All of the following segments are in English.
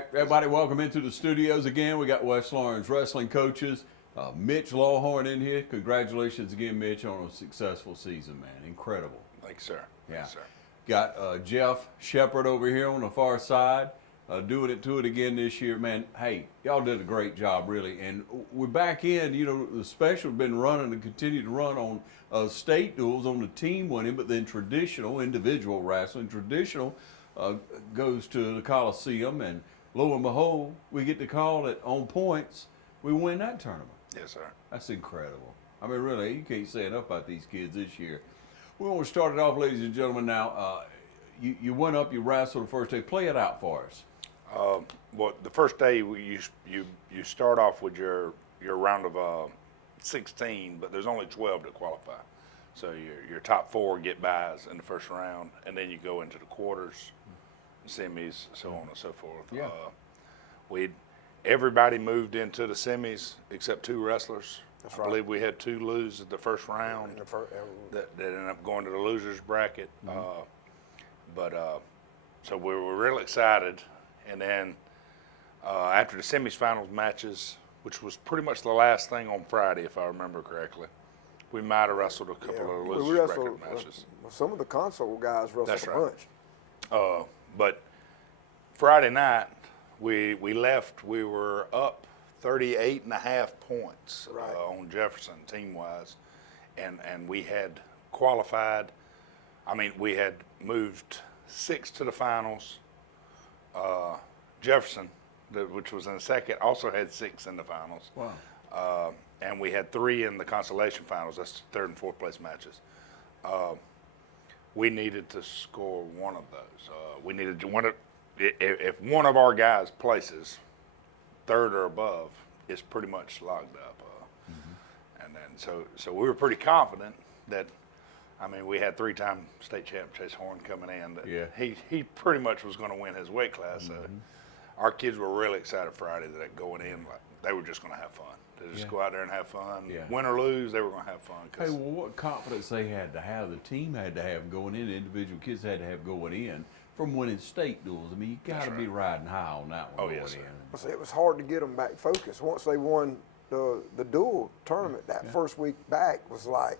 right, everybody, welcome into the studios again. We got West Lawrence wrestling coaches, Mitch Lawhorn in here. Congratulations again, Mitch, on a successful season, man. Incredible. Thanks, sir. Yeah. Thanks, sir. Got Jeff Sheppard over here on the far side, doing it to it again this year, man. Hey, y'all did a great job, really. And we're back in. You know, the special been running and continue to run on state duels on the team winning, but then traditional individual wrestling, traditional. Goes to the Coliseum, and lo and behold, we get to call it on points. We win that tournament. Yes, sir. That's incredible. I mean, really, you can't say enough about these kids this year. We want to start it off, ladies and gentlemen. Now, you went up, you wrestled the first day. Play it out for us. Well, the first day you start off with your round of 16, but there's only 12 to qualify. So your top 4 get buys in the first round, and then you go into the quarters, semis, so on and so forth. Yeah. Everybody moved into the semis except 2 wrestlers. That's I right. believe we had 2 lose at the first round that ended up going to the losers bracket. So we were real excited, and then after the semifinals matches, which was pretty much the last thing on Friday, if I remember correctly, we might have wrestled a couple of the losers bracket matches. Some of the console guys wrestled That's a right. bunch. But Friday night, we left. We were up 38.5 points Right. on Jefferson team-wise, and we had qualified. I mean, we had moved 6 to the finals. Jefferson, which was in the second, also had 6 in the finals. Wow. And we had 3 in the consolation finals. That's third and fourth place matches. We needed to score one of those. We needed to if one of our guys places third or above, it's pretty much locked up. And then so we were pretty confident that, I mean, we had 3-time state champ Chase Horn coming in. That Yeah. He pretty much was going to win his weight class. So our kids were really excited Friday that going in, like they were just going to have fun. They just go out there and have fun. Yeah. Win or lose, they were going to have fun. Hey, well, what confidence they had to have, the team had to have going in, the individual kids had to have going in from winning state duels. I mean, you got to be riding high on that one. Oh, going yes, sir. in. So it was hard to get them back focused. Once they won the dual tournament, that first week back was like,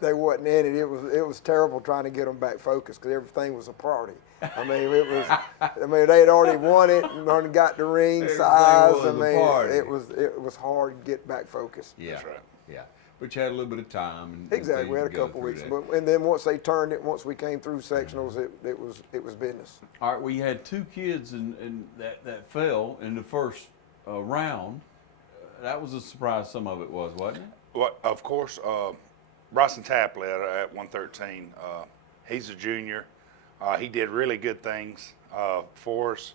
they wasn't in it. It was terrible trying to get them back focused because everything was a party. I mean, they had already won it and already got the ring size. was a party. it was hard to get back focused. Yeah. That's right. Yeah. But you had a little bit of time. And Exactly. We had a to go couple through weeks, that. and then once they turned it, once we came through sectionals, it was business. All right, we had 2 kids that fell in the first round. That was a surprise. Some of it was, wasn't it? Well, of course, Bryson Tapley at 113. He's a junior. He did really good things for us.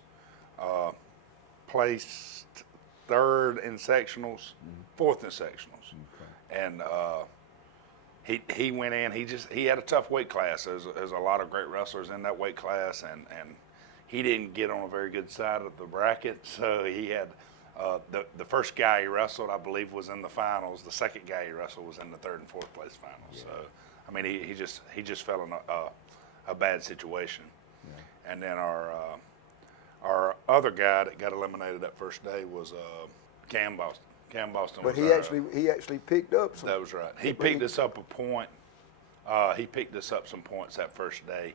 Placed 3rd in sectionals, 4th in sectionals, and he went in. He had a tough weight class. There's a lot of great wrestlers in that weight class, and he didn't get on a very good side of the bracket. So he had the first guy he wrestled, I believe, was in the finals. The second guy he wrestled was in the 3rd and 4th place finals. Yeah. So I mean, he just fell in a bad situation. Yeah. And then our other guy that got eliminated that first day was Cam Boston. Cam Boston. But was he actually picked up some. That was right. He picked us up a point. He picked us up some points that first day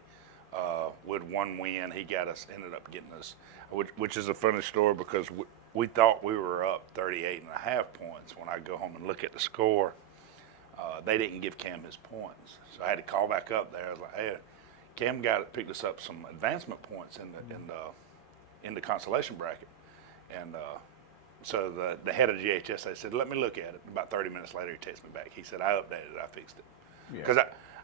with 1 win. He ended up getting us, which is a funny story because we thought we were up 38.5 points. When I go home and look at the score, they didn't give Cam his points, so I had to call back up there. I was like, "Hey, Cam picked us up some advancement points in the consolation bracket," and so the head of GHSA said, "Let me look at it." About 30 minutes later, he texted me back. He said, "I updated it. I fixed it," because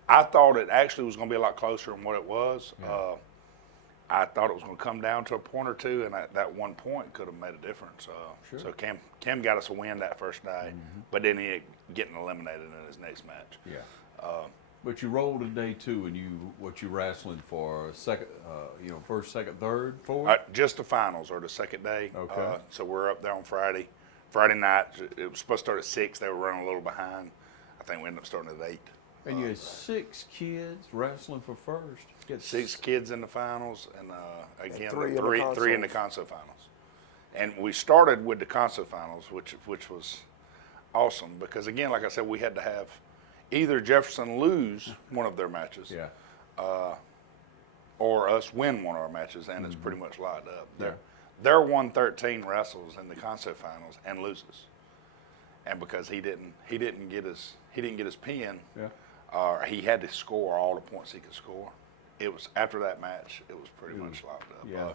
I thought it actually was going to be a lot closer than what it was. Yeah. I thought it was going to come down to a point or 2, and that 1 point could have made a difference. Sure. So Cam got us a win that first day, but then he getting eliminated in his next match. Yeah. But you rolled a day 2, and what you wrestling for? Second, first, second, third, fourth? Just the finals or the second day. Okay. So we're up there on Friday. Friday night, it was supposed to start at 6. They were running a little behind. I think we ended up starting at 8. And you had 6 kids wrestling for first. Get 6 kids in the finals, and again, three in the three in the console finals. And we started with the console finals, which was awesome because, again, like I said, we had to have either Jefferson lose one of their matches, Yeah. or us win one of our matches, and it's pretty much locked up. Yeah. Their 113 wrestles in the console finals and loses, and because he didn't get his pin, Yeah. he had to score all the points he could score. It was after that match, it was pretty much locked up. Yeah.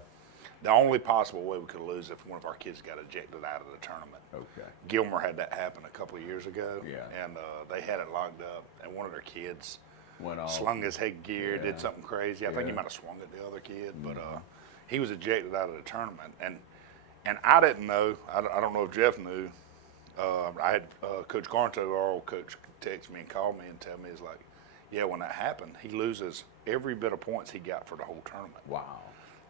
The only possible way we could lose if one of our kids got ejected out of the tournament. Okay. Gilmer had that happen a couple of years ago, Yeah. and they had it locked up, and one of their kids Went off. slung his headgear, Yeah. did something crazy. I think he Yeah. might have swung at the other kid, but he was ejected out of the tournament, and I didn't know. I don't know if Jeff knew. I had Coach Garnto, our old coach, text me and call me and tell me, he's like, yeah, when that happened, he loses every bit of points he got for the whole tournament. Wow.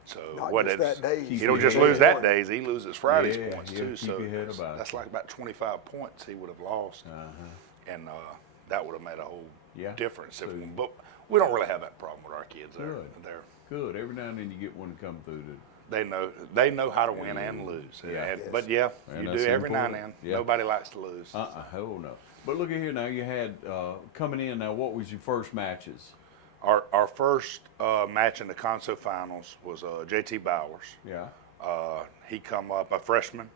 So Not what just it's, that day. he don't Keep just your lose head that days, he loses Friday's Yeah, points yeah, too. keep So your head about it. that's like about 25 points he would have lost, and that would have made a whole Yeah. difference. So- But we don't really have that problem with our kids. Good. Good. Every now and then you get one to come through to. They know how to win and lose. Yeah. And- Yes. But yeah, And you that's do every now and important. then. Yeah. Nobody likes to lose. Hell no. But look at here now. You had coming in now. What was your first matches? Our first match in the console finals was JT Bowers. Yeah. He come up, a freshman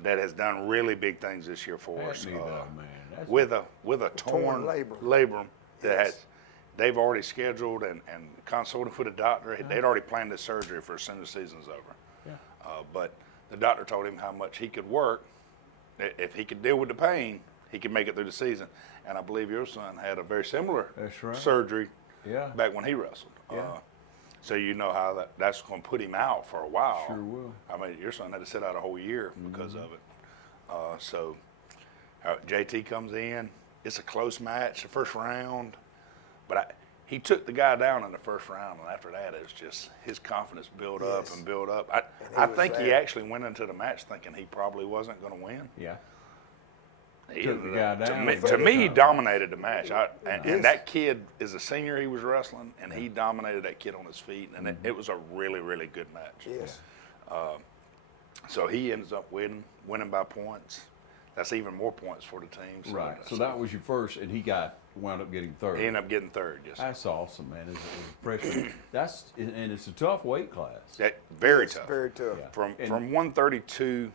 that has done really big things this year for us. Hadn't he though, man? That's With a torn labrum that Yes. has, they've already scheduled and consulted with a doctor. They'd already planned this surgery for as soon as the season's over. Yeah. But the doctor told him how much he could work. If he could deal with the pain, he could make it through the season. And I believe your son had a very similar That's right. surgery Yeah. back when he wrestled. Yeah. So you know how that's going to put him out for a while. Sure will. I mean, your son had to sit out a whole year because of it. So JT comes in. It's a close match, the first round. But he took the guy down in the first round, and after that, it was just his confidence built up Yes. and built up. he I was think he there. actually went into the match thinking he probably wasn't going to win. Yeah. He Took the ended guy up- down To and me, he took dominated the match. Yes. And that kid is a senior he was wrestling, and he dominated that kid on his feet, and it was a really, really good match. Yes. So he ends up winning by points. That's even more points for the team. So Right. So that was your first, and he wound up getting third. he ended up getting third. Yes, sir. That's awesome, man. As a freshman, and it's a tough weight class. Very It's tough. Very tough. Yeah. From And- 132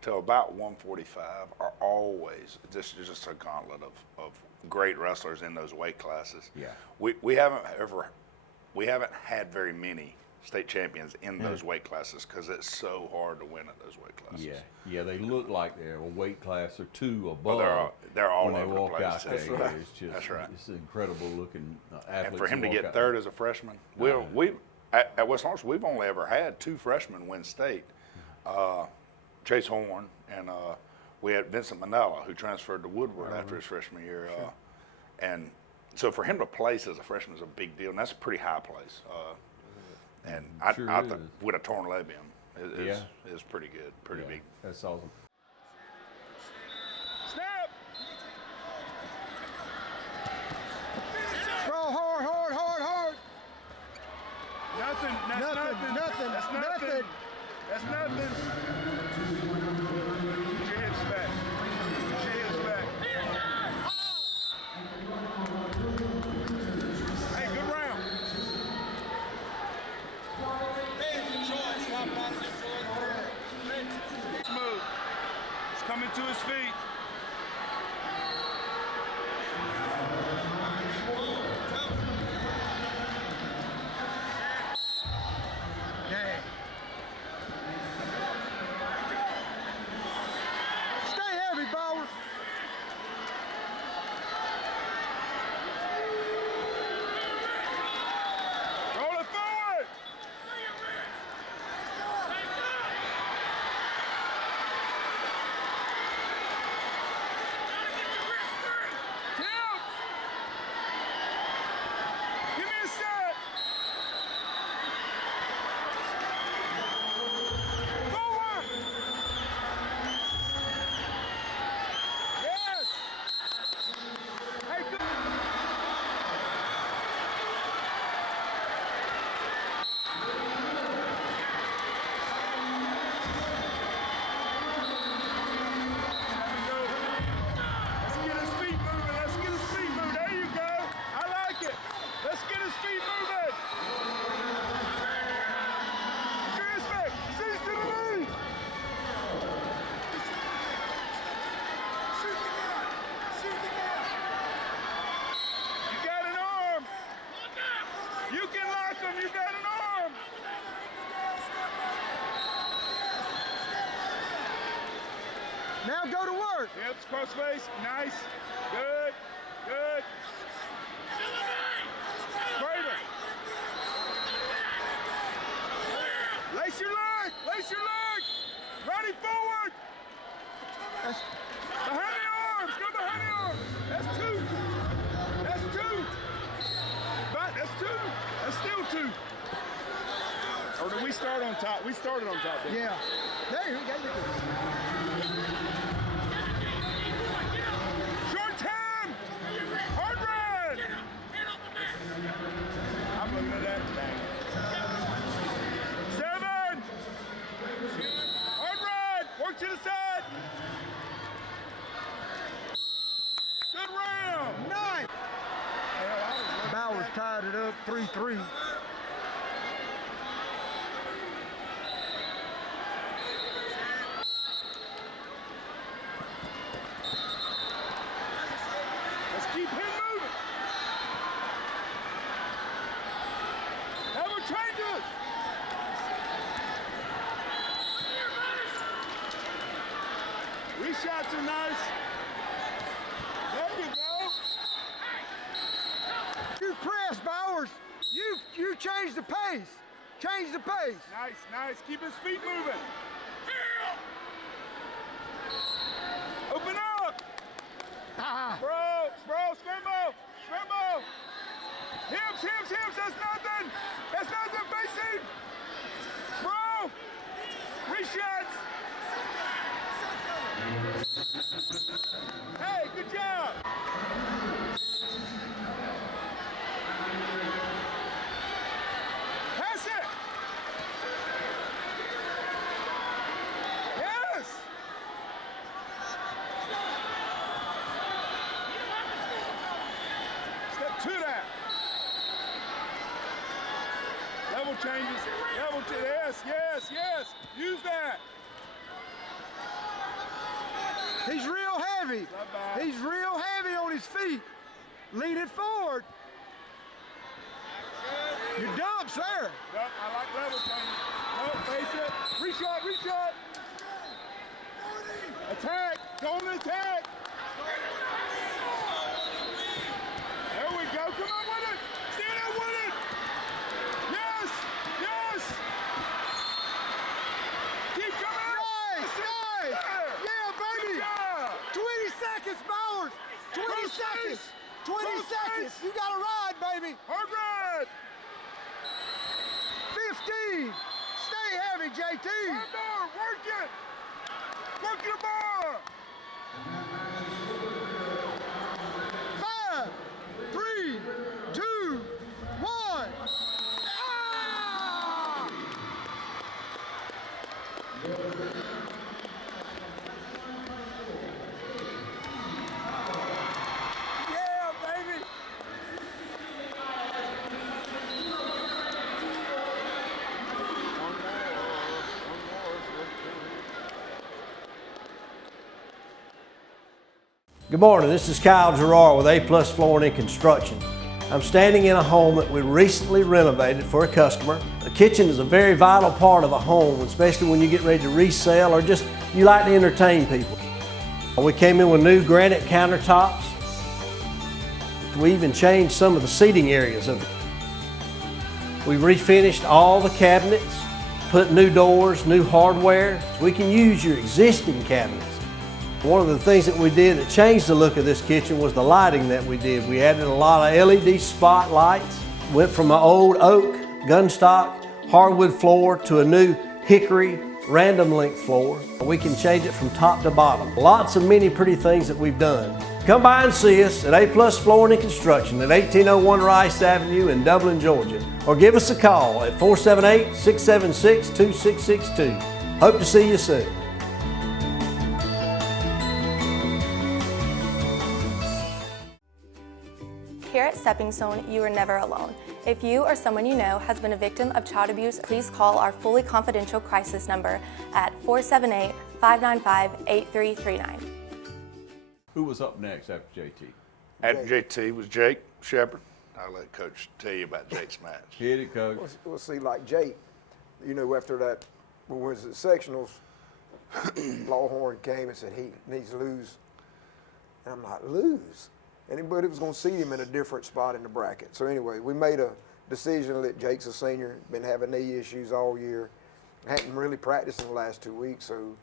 to about 145 are always just a gauntlet of great wrestlers in those weight classes. Yeah. We haven't had very many state champions in those weight classes because it's so hard to win at those weight classes. Yeah. Yeah. They look like they're a weight class or two above. they're all when they over the walk place. out there. That's right. It's just That's right. It's incredible looking athletes. And for him that to walk get out third as a freshman, we at West Lawrence we've only ever had 2 freshmen win state, Chase Horn and we had Vincent Manella who transferred to Woodward after his freshman year, and so for him to place as a freshman is a big deal, and that's a pretty high place. And I Sure think is. with a torn labrum Yeah. is pretty good, pretty Yeah, big. That's awesome. Snap! Roll hard, hard, hard, hard. Nothing. That's Nothing, nothing. nothing, That's nothing. nothing. That's nothing. Put your hips back. Put your hips back. Hey, good round. Smooth. forward. Hips, cross face. Nice. Good. Good. Cradle. Lace your leg. Lace your leg. Ready forward. Behind the arms. Go behind the arms. That's two. That's two. But that's two. That's still two. Or did we start on top? We started on top. Didn't we? Yeah. There you go. Short time. Hard run. I'm looking at that thing. 7. Hard run. Work to the side. Good round. 9. Bowers tied it up 3-3. Let's keep him moving. Have him change us. These shots are nice. There you go. You press, Bowers. You change the pace. Change the pace. Nice, nice. Keep his feet moving. Open up. Ah. Bro, scramble. Scramble. Hips. That's nothing. That's nothing. Facing. Bro. 3 shots. Hey, good job. Pass it. Yes. Step to that. Level changes. Yes. Use that. He's real heavy. Bye-bye. He's real heavy on his feet. Lean it forward. Your dump's there. Yep, I like level changes. No, face it. Reshot. Attack. Go on the attack. There we go. Come on with it. Stand up with it. Yes. Keep coming. Nice. Yeah, baby. Good job. 20 seconds, Bowers. 20 Close seconds. pace. 20 Close seconds. pace. You got to ride, baby. Hard run. 15. Stay heavy, JT. One more. Work it. Work your bar. 5, 3, 2, 1. Ah! Yeah, baby. Good morning, this is Kyle Gerard with A+ Flooring and Construction. I'm standing in a home that we recently renovated for a customer. The kitchen is a very vital part of a home, especially when you get ready to resell or just you like to entertain people. We came in with new granite countertops. We even changed some of the seating areas of it. We refinished all the cabinets, put new doors, new hardware, so we can use your existing cabinets. One of the things that we did that changed the look of this kitchen was the lighting that we did. We added a lot of LED spotlights, went from an old oak, gunstock, hardwood floor to a new hickory, random length floor. We can change it from top to bottom. Lots of many pretty things that we've done. Come by and see us at A+ Flooring and Construction at 1801 Rice Avenue in Dublin, Georgia. Or give us a call at 478-676-2662. Hope to see you soon. Here at Stepping Stone, you are never alone. If you or someone you know has been a victim of child abuse, please call our fully confidential crisis number at 478-595-8339. Who was up next after JT? At JT was Jake Sheppard. I'll let Coach tell you about Jake's match. Hit it, Coach. We'll see, like Jake, you know, after that, what was it, sectionals, Lawhorn came and said he needs to lose. And I'm like, lose? Anybody was going to seat him in a different spot in the bracket. So anyway, we made a decision that Jake's a senior, been having knee issues all year. Hadn't really practiced in the last 2 weeks, so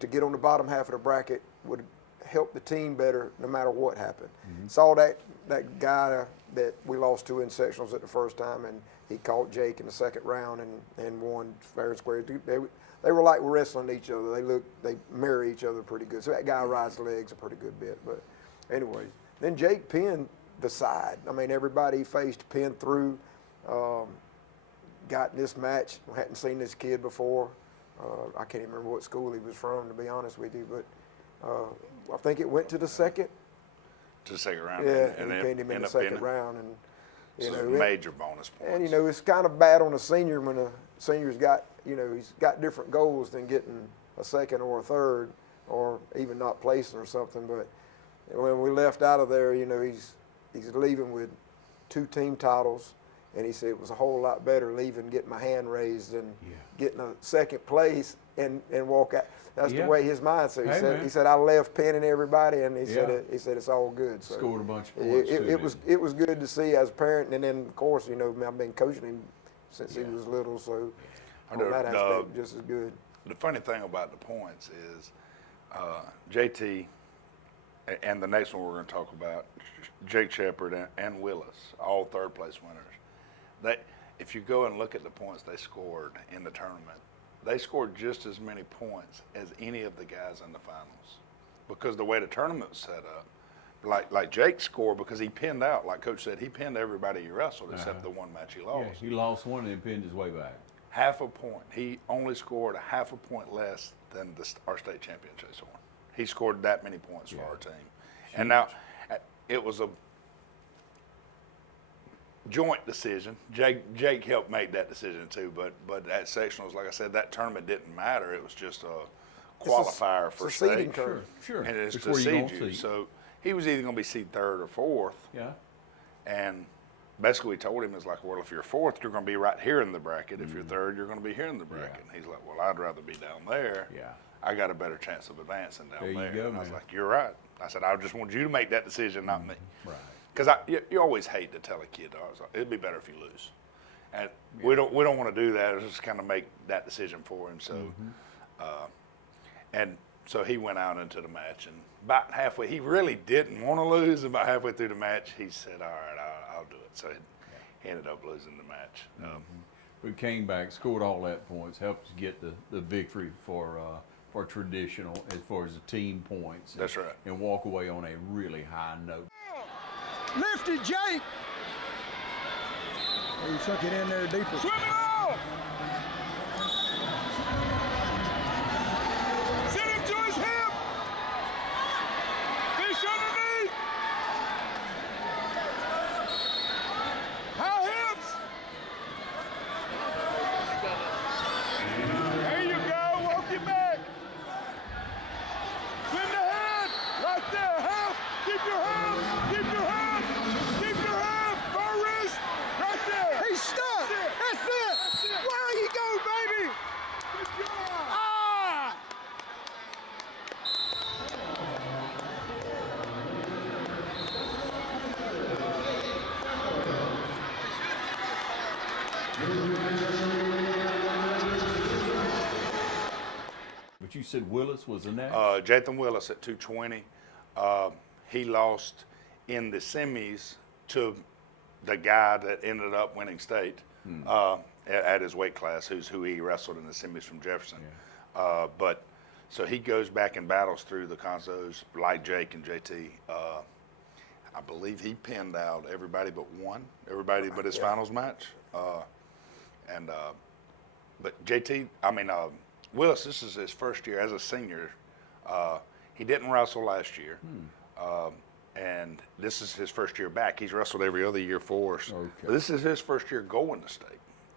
to get on the bottom half of the bracket would help the team better no matter what happened. Saw that guy that we lost to in sectionals at the first time, and he caught Jake in the second round and won fair and square. They were like wrestling each other. They mirror each other pretty good. So that guy rides the legs a pretty good bit. But anyway, then Jake pinned the side. I mean, everybody he faced pinned through. Got in this match. Hadn't seen this kid before. I can't even remember what school he was from, to be honest with you. But I think it went to the second. To the second round. Yeah, and he then pinned him in the second round. And you so know, major bonus points. and you know, it's kind of bad on a senior when a senior's got, you know, he's got different goals than getting a second or a third, or even not placing or something. But when we left out of there, you know, he's leaving with 2 team titles. And he said it was a whole lot better leaving, getting my hand raised, than getting a second place and walk out. That's the way his mind said. He said I left pinning everybody, and he said it's all good. So Scored a bunch of points. It was good to see as a parent, and then of course, you know, I've been coaching him since he was little, so on that aspect, just as good. The funny thing about the points is JT and the next one we're going to talk about, Jake Sheppard and Willis, all third place winners. If you go and look at the points they scored in the tournament, they scored just as many points as any of the guys in the finals, because the way the tournament was set up, like Jake scored because he pinned out. Like Coach said, he pinned everybody he wrestled except the one match he lost. Yeah, he lost one and then pinned his way back. Half a point. He only scored a half a point less than our state champion Chase Horn. He scored that many points for our team. And now it was a joint decision. Jake helped make that decision too, but at sectionals, like I said, that tournament didn't matter. It was just a qualifier for state. Sure. And it's It's to where you seed gonna you. seed. So he was either going to be seed 3rd or 4th. Yeah. And basically we told him, it's like, well, if you're 4th, you're going to be right here in the bracket. If you're 3rd, you're going to be here in the bracket. And he's like, well, I'd rather be down there. Yeah. I got a better chance of advancing down There there. you go, and I was man. like, you're right. I said, I just want you to make that decision, not me. Right. Because you always hate to tell a kid, it'd be better if you lose. And we don't want to do that. It's just kind of make that decision for him. So, and so he went out into the match, and about halfway, he really didn't want to lose. About halfway through the match, he said, all right, I'll do it. So he ended up losing the match. We came back, scored all that points, helped us get the victory for traditional as far as the team points. That's right. And walk away on a really high note. Lifted Jake. He sunk it in there deeper. Swim it off! Send him to his hip! Fish underneath! High hips! There you go, walk it back! Swim the head! Right there, half! Keep your hands! Keep your hands! Keep your hands! Far wrist! Right there! He's stuck. That's it. Where you go, baby? Good job! Ah! But you said Willis was the next? Jathan Willis at 220. He lost in the semis to the guy that ended up winning state at his weight class, who he wrestled in the semis from Jefferson. Yeah. But so he goes back and battles through the consos like Jake and JT. I believe he pinned out everybody but one, everybody but his finals match. But JT, Willis, this is his first year as a senior. He didn't wrestle last year. And this is his first year back. He's wrestled every other year for us. Okay. But this is his first year going to state.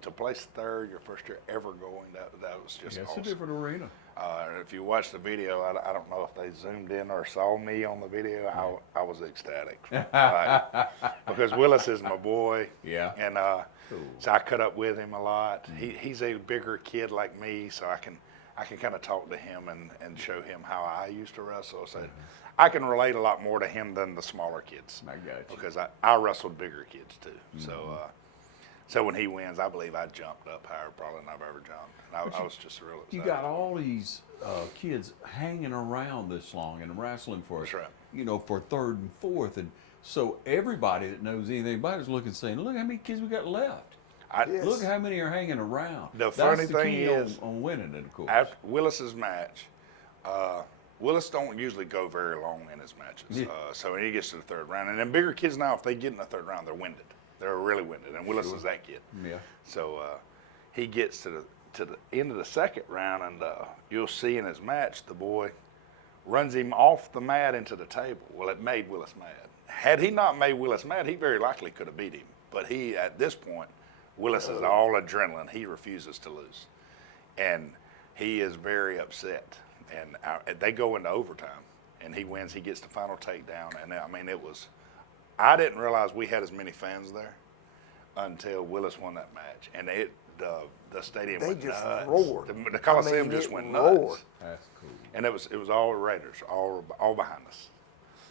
To place 3rd, your first year ever going, that was just It's awesome. a different arena. If you watch the video, I don't know if they zoomed in or saw me on the video. I was ecstatic. Because Willis is my boy. Yeah. And so I cut up with him a lot. He's a bigger kid like me, so I can kind of talk to him and show him how I used to wrestle. So I can relate a lot more to him than the smaller kids. I got you. Because I wrestled bigger kids too. So when he wins, I believe I jumped up higher probably than I've ever jumped. And I was just real excited. You got all these kids hanging around this long and wrestling for, That's right. you know, for third and fourth, and so everybody that knows anything about it is looking, saying, "Look how many kids we got left. Yes. Look how many are hanging around." The That's funny the thing key is, on winning it, of course. After Willis's match, Willis don't usually go very long in his matches. Yeah. So when he gets to the third round, and then bigger kids now, if they get in the third round, they're winded. They're really winded, and Willis is that kid. Yeah. So he gets to the end of the second round, and you'll see in his match, the boy runs him off the mat into the table. Well, it made Willis mad. Had he not made Willis mad, he very likely could have beat him. But he, at this point, Willis is all adrenaline. He refuses to lose. And he is very upset. And they go into overtime, and he wins. He gets the final takedown. And I mean, I didn't realize we had as many fans there until Willis won that match. And the stadium went just nuts. roared. The Coliseum I mean, just it went roared. nuts. That's cool. And it was all Raiders, all behind us.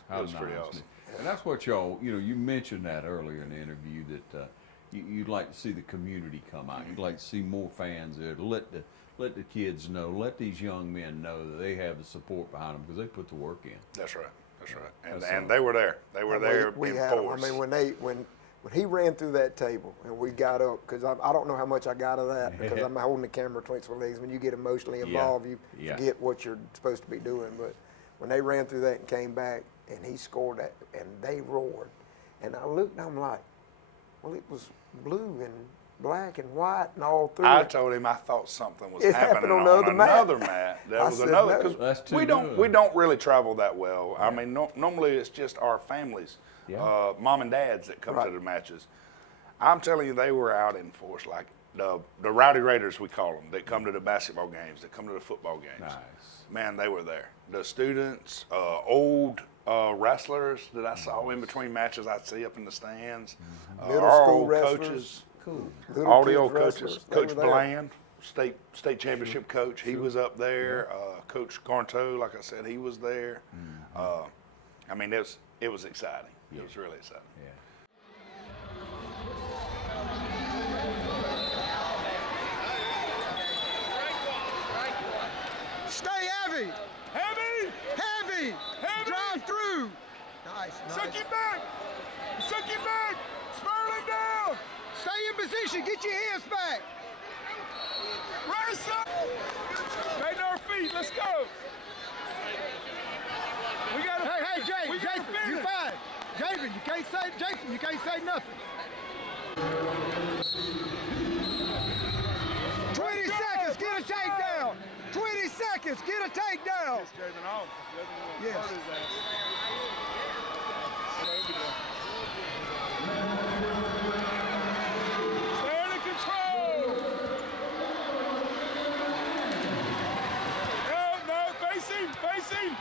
How It was pretty nice. awesome. And that's what y'all, you know, you mentioned that earlier in the interview that you'd like to see the community come out. You'd like to see more fans there to let the kids know, let these young men know that they have the support behind them because they put the work in. That's right. That's right. And, That's and they were there. They were there We in had 'em. force. I mean, when he ran through that table and we got up, because I don't know how much I got of that because I'm holding the camera twinkle legs. When you get emotionally involved, you forget what you're supposed to be doing. But when they ran through that and came back and he scored that and they roared, and I looked and I'm like, well, it was blue and black and white and all through I it. told him I thought something was It happening happened on the other mat. another mat. There I was said, another no. That's because too we good. don't really travel that well. I mean, normally it's just our families, Yeah. mom and dads that come Right. to the matches. I'm telling you, they were out in force, like the Rowdy Raiders, we call them, that come to the basketball games, that come to the football games. Nice. Man, they were there. The students, old wrestlers that I saw in between matches, I'd see up in the stands. Middle our school old wrestlers. coaches, Cool. Little all the kids old wrestlers, coaches. they Coach were there. Bland, state championship coach, he was up there. Coach Garnto, like I said, he was there. I mean, it was exciting. It was really exciting. Yeah. Stay heavy. Heavy! Heavy. Heavy. Drive through. Nice. Suck him back! Suck him back! Spur him down! Stay in position. Get your hands back. Race up! Right to our feet, let's go! We got to Hey, Jason, we gotta Jason, you finish. fine. Jason, you can't say nothing. 20 seconds, get a takedown. 20 seconds, get a takedown. Jason off. Yes. Hurt his ass. Stay under control! No, face him!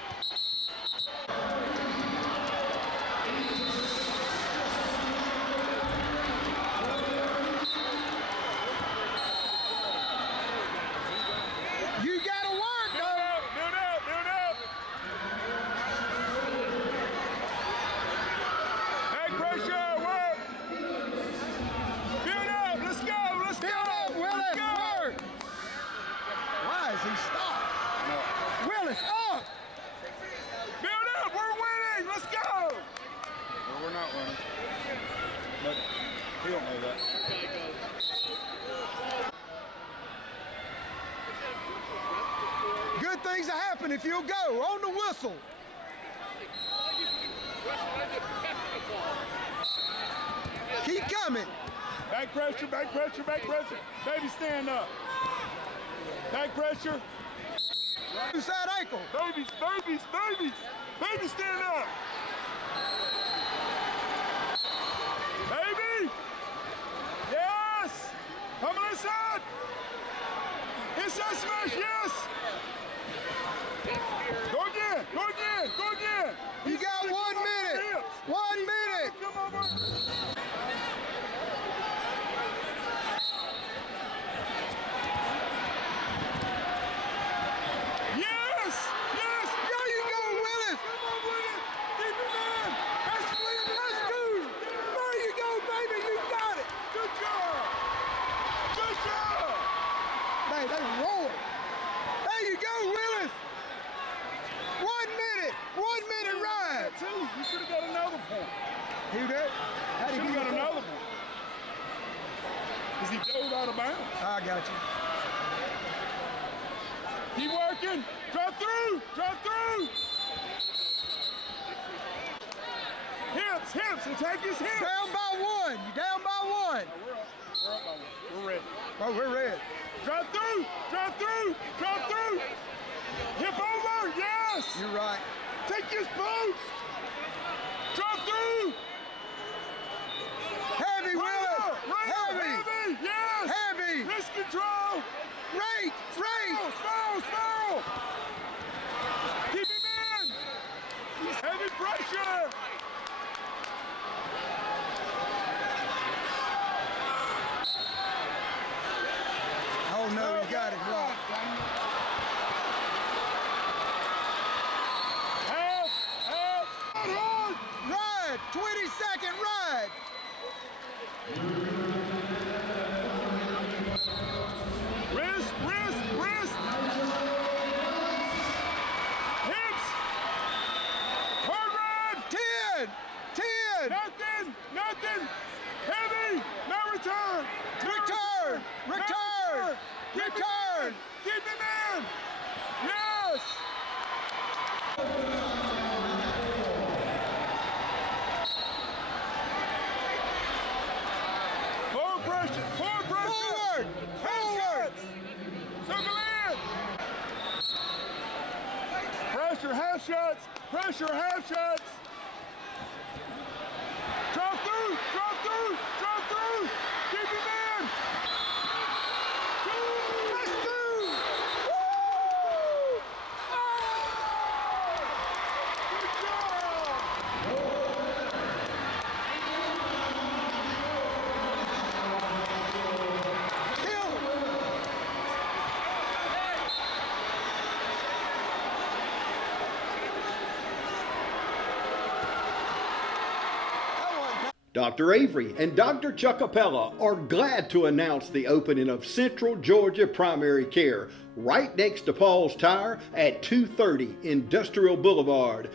You gotta work, Build though. up, build up, build up! Back pressure, work! Build up, let's go, let's go! Build up, Willis, Let's go. work. Why is he stopped? Willis, up. Build up, we're winning, let's go! Well, we're not running. But he don't know that. Good things will happen if you'll go on the whistle. Keep coming. Back pressure, back pressure, back pressure. Baby, stand up. Back pressure. Side ankle. Babies, babies, babies. Baby, stand up. Baby. Yes. Come on inside. Inside smash, yes. Go again, go again, go again. You got 1 minute. 1 minute. Come on, boy. Because he dove out of bounds. I got you. Keep working. Drop through. Drop through. Hips. Attack his hips. Down by one. You down by one. We're up by one. We're ready. Oh, we're red. Drop through. Drop through. Drop through. Hip over. Yes. You're right. Take his post. Drop through. Heavy, Willis. Heavy. Heavy. Yes. Heavy. Wrist control. Rate. Small. Keep him in. Heavy pressure. Oh, no, you got it blocked. Help. Hard. Ride. 20-second ride. Wrist. Hips. Hard ride. 10. Nothing. Heavy. Now return. Return. Keep him in. Yes. Forward pressure. Forward. Circle in. Pressure, half shots. Drop through. Keep him in. Let's do. Woo! Good job. Dr. Avery and Dr. Chuckapella are glad to announce the opening of Central Georgia Primary Care right next to Paul's Tire at 230 Industrial Boulevard.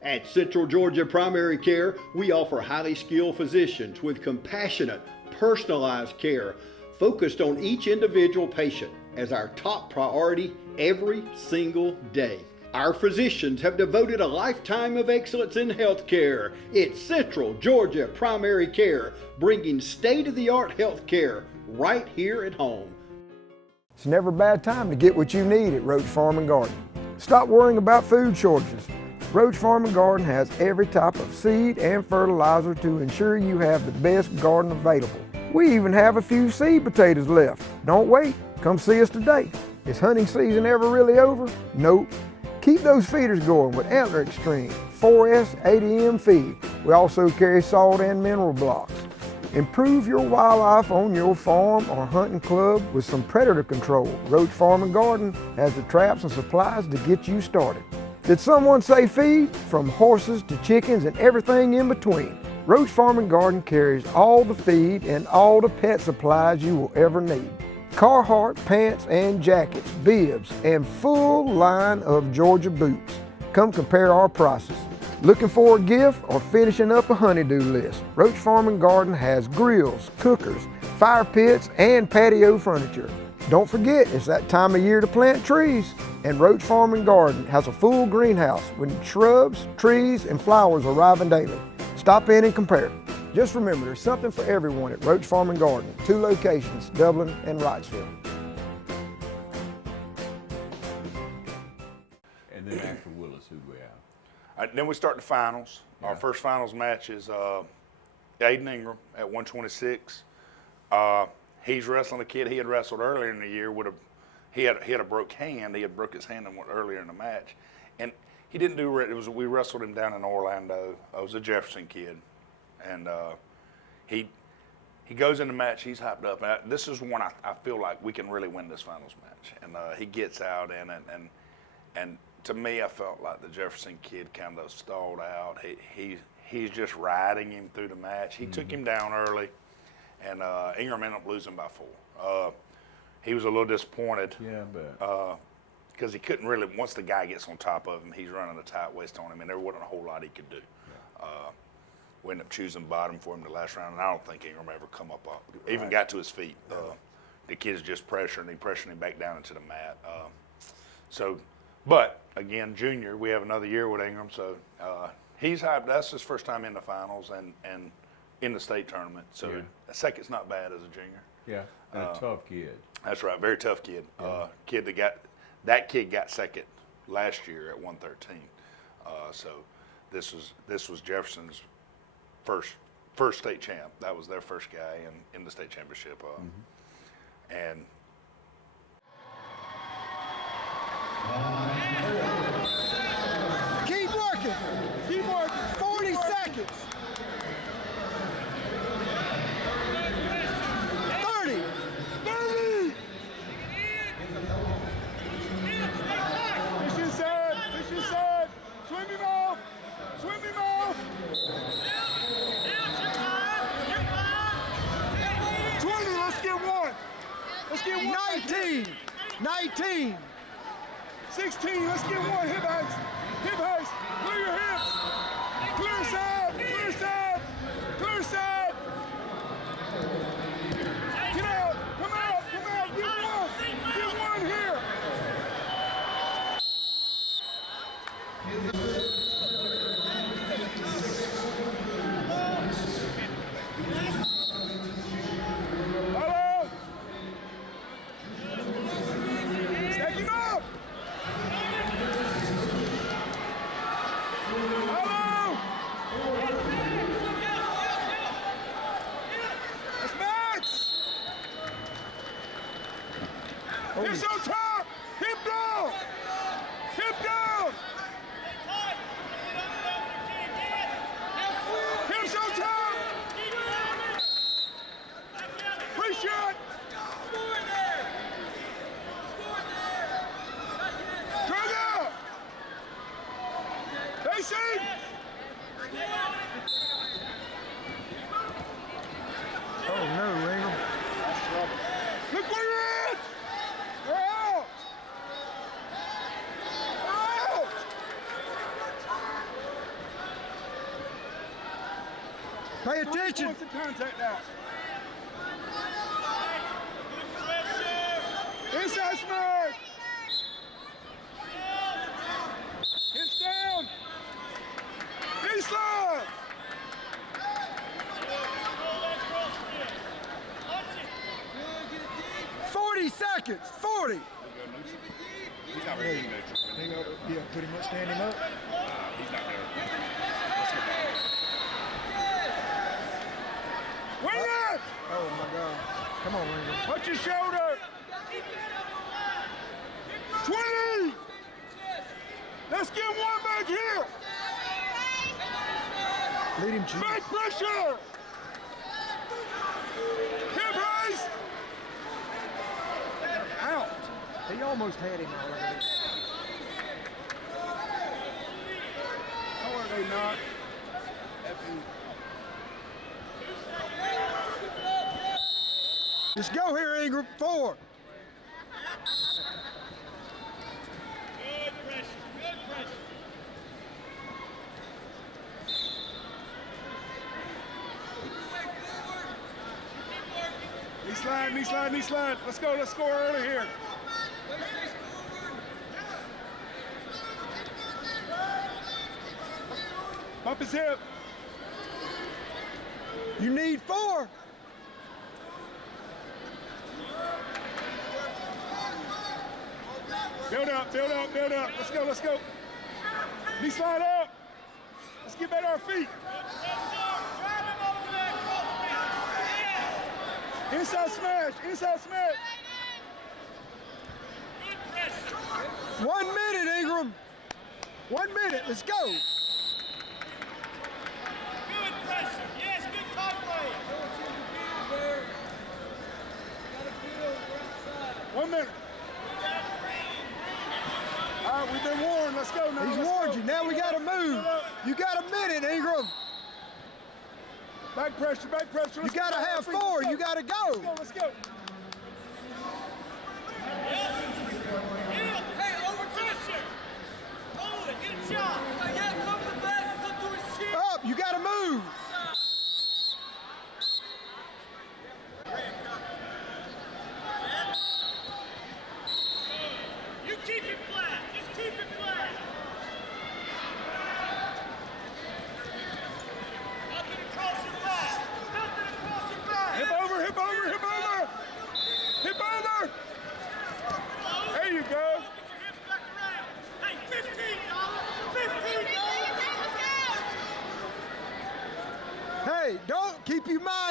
At Central Georgia Primary Care, we offer highly skilled physicians with compassionate, personalized care focused on each individual patient as our top priority every single day. Our physicians have devoted a lifetime of excellence in healthcare. It's Central Georgia Primary Care, bringing state-of-the-art health care right here at home. It's never a bad time to get what you need at Roach Farm and Garden. Stop worrying about food shortages. Roach Farm and Garden has every type of seed and fertilizer to ensure you have the best garden available. We even have a few seed potatoes left. Don't wait, come see us today. Is hunting season ever really over? Nope. Keep those feeders going with Antler Extreme, 4S 80M feed. We also carry salt and mineral blocks. Improve your wildlife on your farm or hunting club with some predator control. Roach Farm and Garden has the traps and supplies to get you started. Did someone say feed? From horses to chickens and everything in between. Roach Farm and Garden carries all the feed and all the pet supplies you will ever need. Carhartt pants and jackets, bibs, and full line of Georgia boots. Come compare our prices. Looking for a gift or finishing up a honey-do list? Roach Farm and Garden has grills, cookers, fire pits, and patio furniture. Don't forget, it's that time of year to plant trees. And Roach Farm and Garden has a full greenhouse with shrubs, trees, and flowers arriving daily. Stop in and compare. Just remember, there's something for everyone at Roach Farm and Garden. 2 locations, Dublin and Wrightsville. And then after Willis, who we have? Then we start the finals. Yeah. Our first finals match is Dayton Ingram at 126. He's wrestling a kid he had wrestled earlier in the year. He had a broke hand. He had broke his hand earlier in the match, and he didn't do it. We wrestled him down in Orlando. It was a Jefferson kid, and he goes in the match. He's hyped up. And this is one I feel like we can really win this finals match. And he gets out in it, and to me, I felt like the Jefferson kid kind of stalled out. He's just riding him through the match. He took him down early, and Ingram ended up losing by 4. He was a little disappointed. Yeah, but because he couldn't really, once the guy gets on top of him, he's running a tight waist on him, and there wasn't a whole lot he could do. we ended up choosing bottom for him the last round, and I don't think Ingram ever come up, even got to his feet. The kid's just pressuring him back down into the mat. But again, junior, we have another year with Ingram, so he's hyped. That's his first time in the finals and in the state tournament. So a second's not bad as a junior. Yeah, and a tough kid. That's right, very tough kid. That kid got second last year at 113. So this was Jefferson's first state champ. That was their first guy in the state championship. And Keep working. Keep working. 40 seconds. 30. 30. Fish inside. Fish inside. Swim him off. Swim him off. 20. Let's get one. Let's get one. 19. 19. 16, let's get one. Hip hikes. Hip hikes. Clear your hips. Clear side. Clear side. Clear side. Get out. Come out. Come out. Get one. Get one here. Hello. Stack him up. Hello! That's Max! Hips on top! Hip down! Hip down! Hips on top! Free shot! Drag out! Face it! Oh no, Ingram. Look where you're at! You're out! You're out! Pay attention. What's the contact now? Inside smash! Hips down! Knee slide! 40 seconds. 40. He's not ready to neutral. Yeah, pretty much stand him up. He's not ready. Wing it! Oh my God. Come on, Ingram. Watch your shoulder! 20! Let's get one back here! Lead him, Chief. Back pressure! Hip race! Out. He almost had him all over. How are they not? Let's go here, Ingram. 4. Knee slide, knee slide, knee slide. Let's go, let's score early here. Bump his hip. You need 4. Build up, build up, build up. Let's go, let's go. Knee slide up. Let's get back to our feet. Inside smash, inside smash. 1 minute, Ingram. 1 minute. Let's go. Good pressure. Yes, good top play. 1 minute. All right, we've been warned. Let's go now. He's let's warned go. you. Now we got to move. You got a minute, Ingram. Back pressure, back pressure. You got to have 4. You got to go. Let's go, let's go. Hey, over pressure. Hold it. Get a shot. Yeah, come to the back. Come to his chin. Up. You got to move.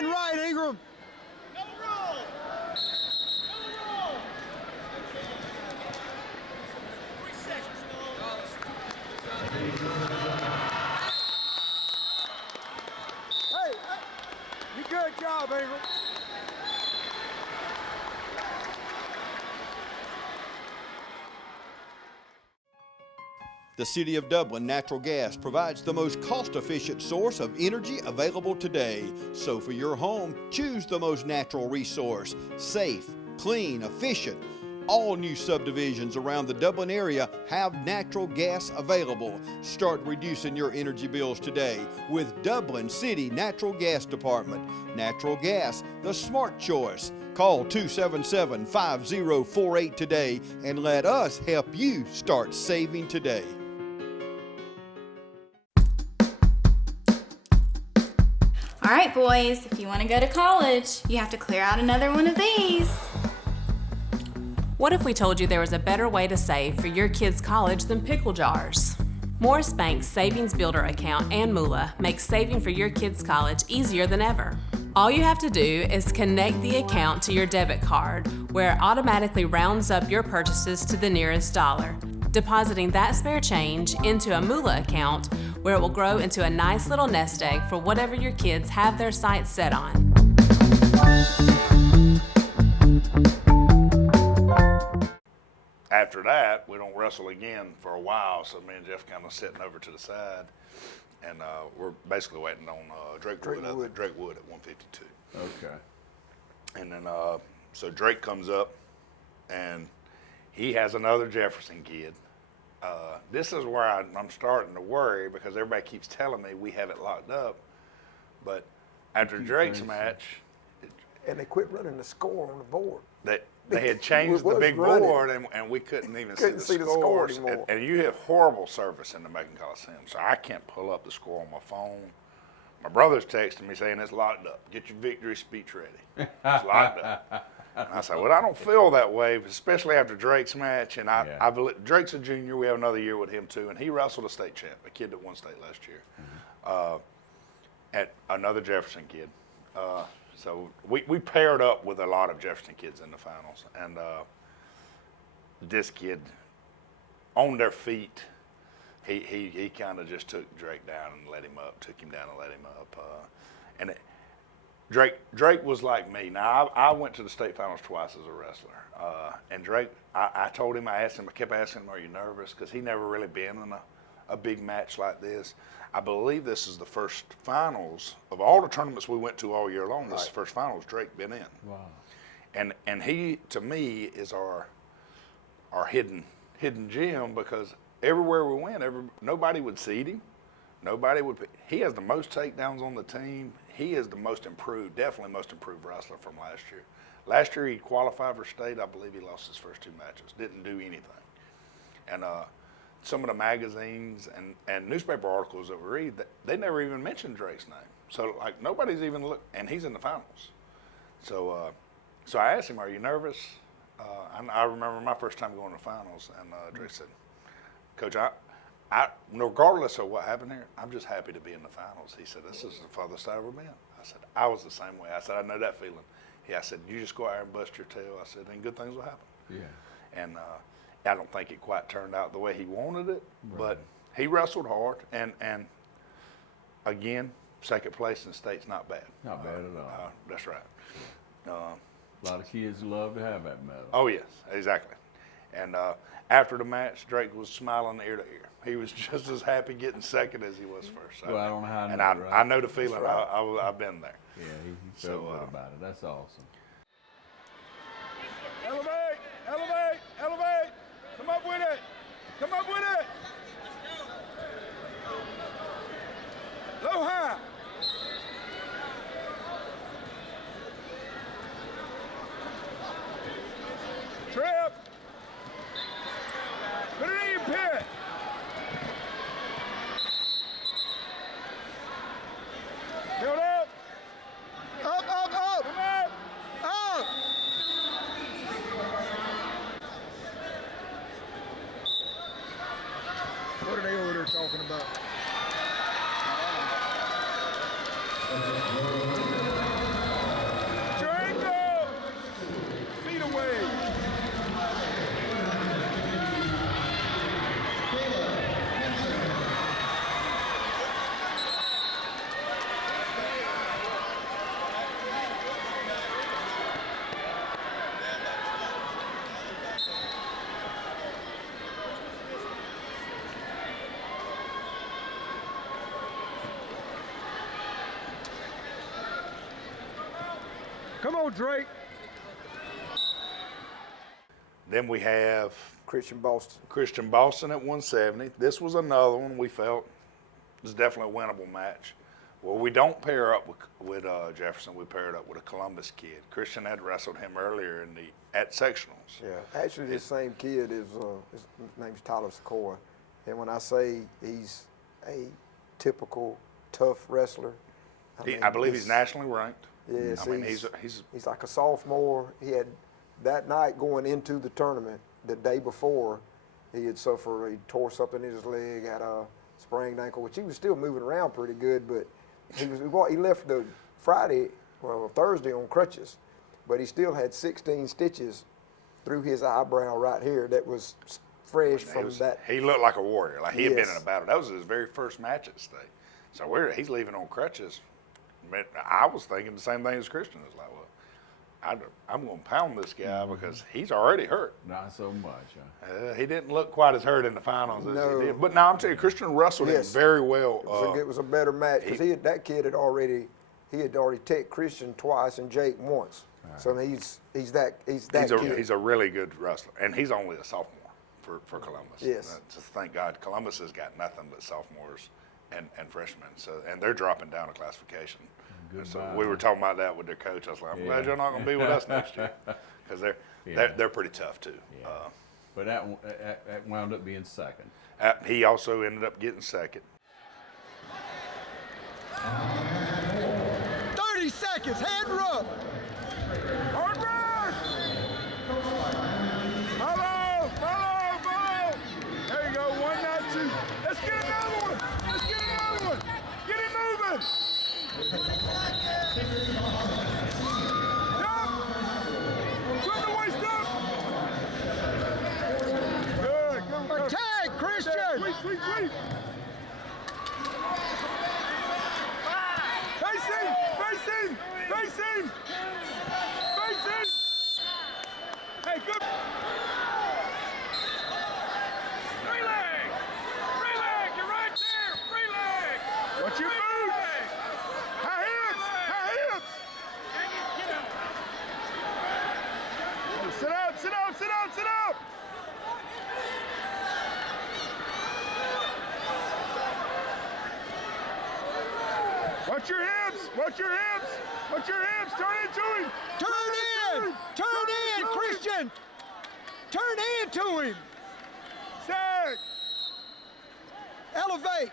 line right, Ingram. Roll! Roll! 3 seconds, Hey, you good job, Ingram. The City of Dublin Natural Gas provides the most cost-efficient source of energy available today. So for your home, choose the most natural resource. Safe, clean, efficient. All new subdivisions around the Dublin area have natural gas available. Start reducing your energy bills today with Dublin City Natural Gas Department. Natural gas, the smart choice. Call 277-5048 today and let us help you start saving today. All right, boys, if you want to go to college, you have to clear out another one of these. What if we told you there was a better way to save for your kids' college than pickle jars? Morris Bank's Savings Builder account and Moolah makes saving for your kids' college easier than ever. All you have to do is connect the account to your debit card, where it automatically rounds up your purchases to the nearest dollar, depositing that spare change into a Moolah account where it will grow into a nice little nest egg for whatever your kids have their sights set on. After that, we don't wrestle again for a while, so me and Jeff kind of sitting over to the side, and we're basically waiting on Drake Wood at 152. Okay. And then, so Drake comes up, and he has another Jefferson kid. This is where I'm starting to worry because everybody keeps telling me we have it locked up. But after Drake's match, And they quit running the score on the board. they had changed the big board, and we couldn't even see the score scores. anymore. And you have horrible service in the Macon Coliseum, so I can't pull up the score on my phone. My brother's texting me saying it's locked up. Get your victory speech ready. It's locked up. And I said, well, I don't feel that way, especially after Drake's match. And Drake's a junior. We have another year with him, too. And he wrestled a state champ, a kid that won state last year. At another Jefferson kid. So we paired up with a lot of Jefferson kids in the finals. And this kid, on their feet, he kind of just took Drake down and let him up, took him down and let him up. Drake was like me. Now, I went to the state finals twice as a wrestler. And Drake, I told him, I kept asking him, are you nervous? Because he never really been in a big match like this. I believe this is the first finals of all the tournaments we went to all year long. This is the first finals Drake been in. Wow. And he, to me, is our hidden gem because everywhere we went, nobody would seed him. He has the most takedowns on the team. He is the most improved, definitely most improved wrestler from last year. Last year he qualified for state. I believe he lost his first 2 matches. Didn't do anything. And some of the magazines and newspaper articles that we read, they never even mentioned Drake's name. So like nobody's even looked, and he's in the finals. So I asked him, "Are you nervous?" I remember my first time going to finals, and Drake said, "Coach, I regardless of what happened here, I'm just happy to be in the finals." He said, "This is the farthest I've ever been." I said, "I was the same way." I said, "I know that feeling." I said, "You just go out there and bust your tail." I said, "And good things will happen." Yeah. And I don't think it quite turned out the way he wanted it, but he wrestled hard. And again, second place in state's not bad. Not bad at all. That's right. A lot of kids love to have that medal. Oh, yes, exactly. And after the match, Drake was smiling ear to ear. He was just as happy getting second as he was first. Well, I don't know how I know, and right? I know the feeling. I've been there. Yeah, he felt good about it. That's awesome. Elevate, elevate, elevate. Come up with it. Come up with it. Low high. Trip. Put it in your pit. Build up. Up, up, up. Come up. Up. What are they over there talking about? Come on, Drake. Then we have Christian Boston. Christian Boston at 170. This was another one we felt was definitely a winnable match. Well, we don't pair up with Jefferson. We paired up with a Columbus kid. Christian had wrestled him earlier at sectionals. Yeah, actually, this same kid is his name's Tyler Secor, and when I say he's a typical tough wrestler, I believe he's nationally ranked. Yes, I mean he's like a sophomore. He had that night going into the tournament. The day before, he had suffered. He tore something in his leg, had a sprained ankle, which he was still moving around pretty good, but he left the Thursday on crutches, but he still had 16 stitches through his eyebrow right here that was fresh from that. He looked like a warrior, like he had been in a battle. That was his very first match at state. So he's leaving on crutches. I was thinking the same thing as Christian. It's like, well, I'm going to pound this guy because he's already hurt. Not so much. He didn't look quite as hurt in the finals as he did. But now I'm telling you, Christian wrestled him very well. It was a better match because that kid had already teched Christian twice and Jake once. Right. So he's that kid. He's a really good wrestler, and he's only a sophomore for Columbus. Yes. Just thank God Columbus has got nothing but sophomores and freshmen. So they're dropping down a classification. So we were talking about that with their coach. I was like, I'm glad you're not going to be with us next year because they're pretty tough too. Yeah. But that wound up being second. He also ended up getting second. 30 seconds, hand rub. Hard work! Follow! There you go, 1, not 2. Let's get another one! Get it moving! Jump! From the waist up! Good. Attack, Christian! Sweep! Facing! Hey, good! Free leg! You're right there! Free leg! Watch your boots! High hips! Sit up! Watch your hips! Turn into him! Turn in, Christian! Turn into him! Sack! Elevate!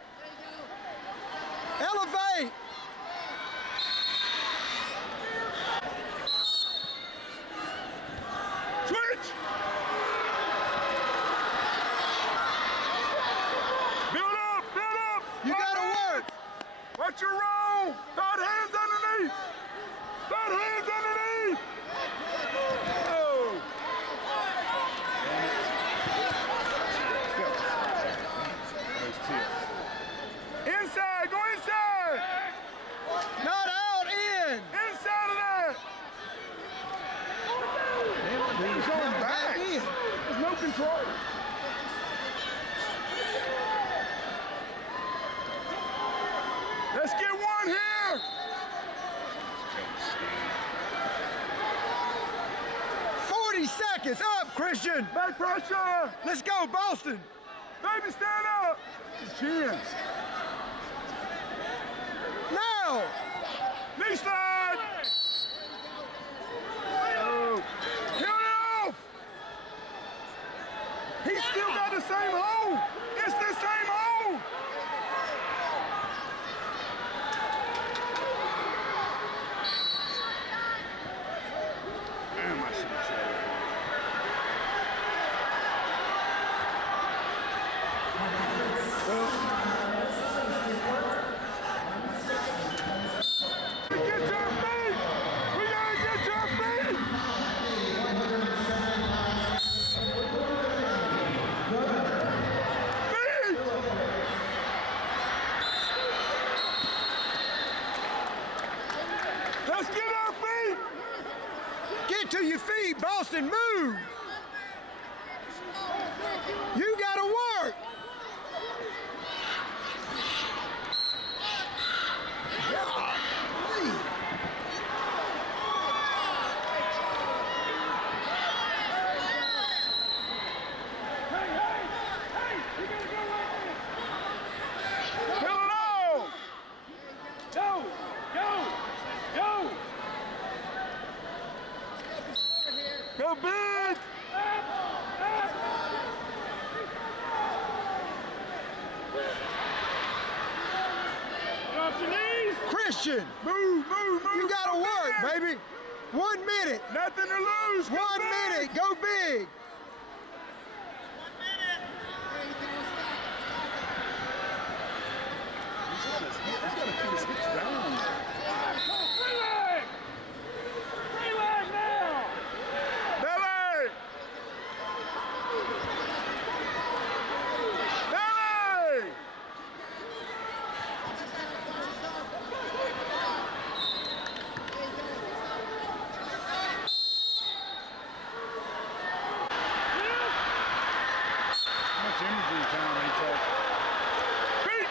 Switch! Build up! You gotta work! Watch your roll! Third hands underneath! Oh. Inside! Go inside! Not out, in! Inside of that! He's going back! There's no control! Let's get one here! 40 seconds, up, Christian! Back pressure! Let's go, Boston! Baby, stand up! Chins! Now! Knee slide! Oh. Kill it off! He's still got the same hold! It's the same hold! Damn, I should have shot it. Get your feet! We gotta get your feet! Feet! Let's get our feet! Get to your feet, Boston, move! You gotta work! Go big! Christian, move. You gotta work, baby. 1 minute. Nothing to lose. 1 minute. Go big. He's got to keep his hips down. Free leg now. Belly. Belly. How much energy time he takes? Feet.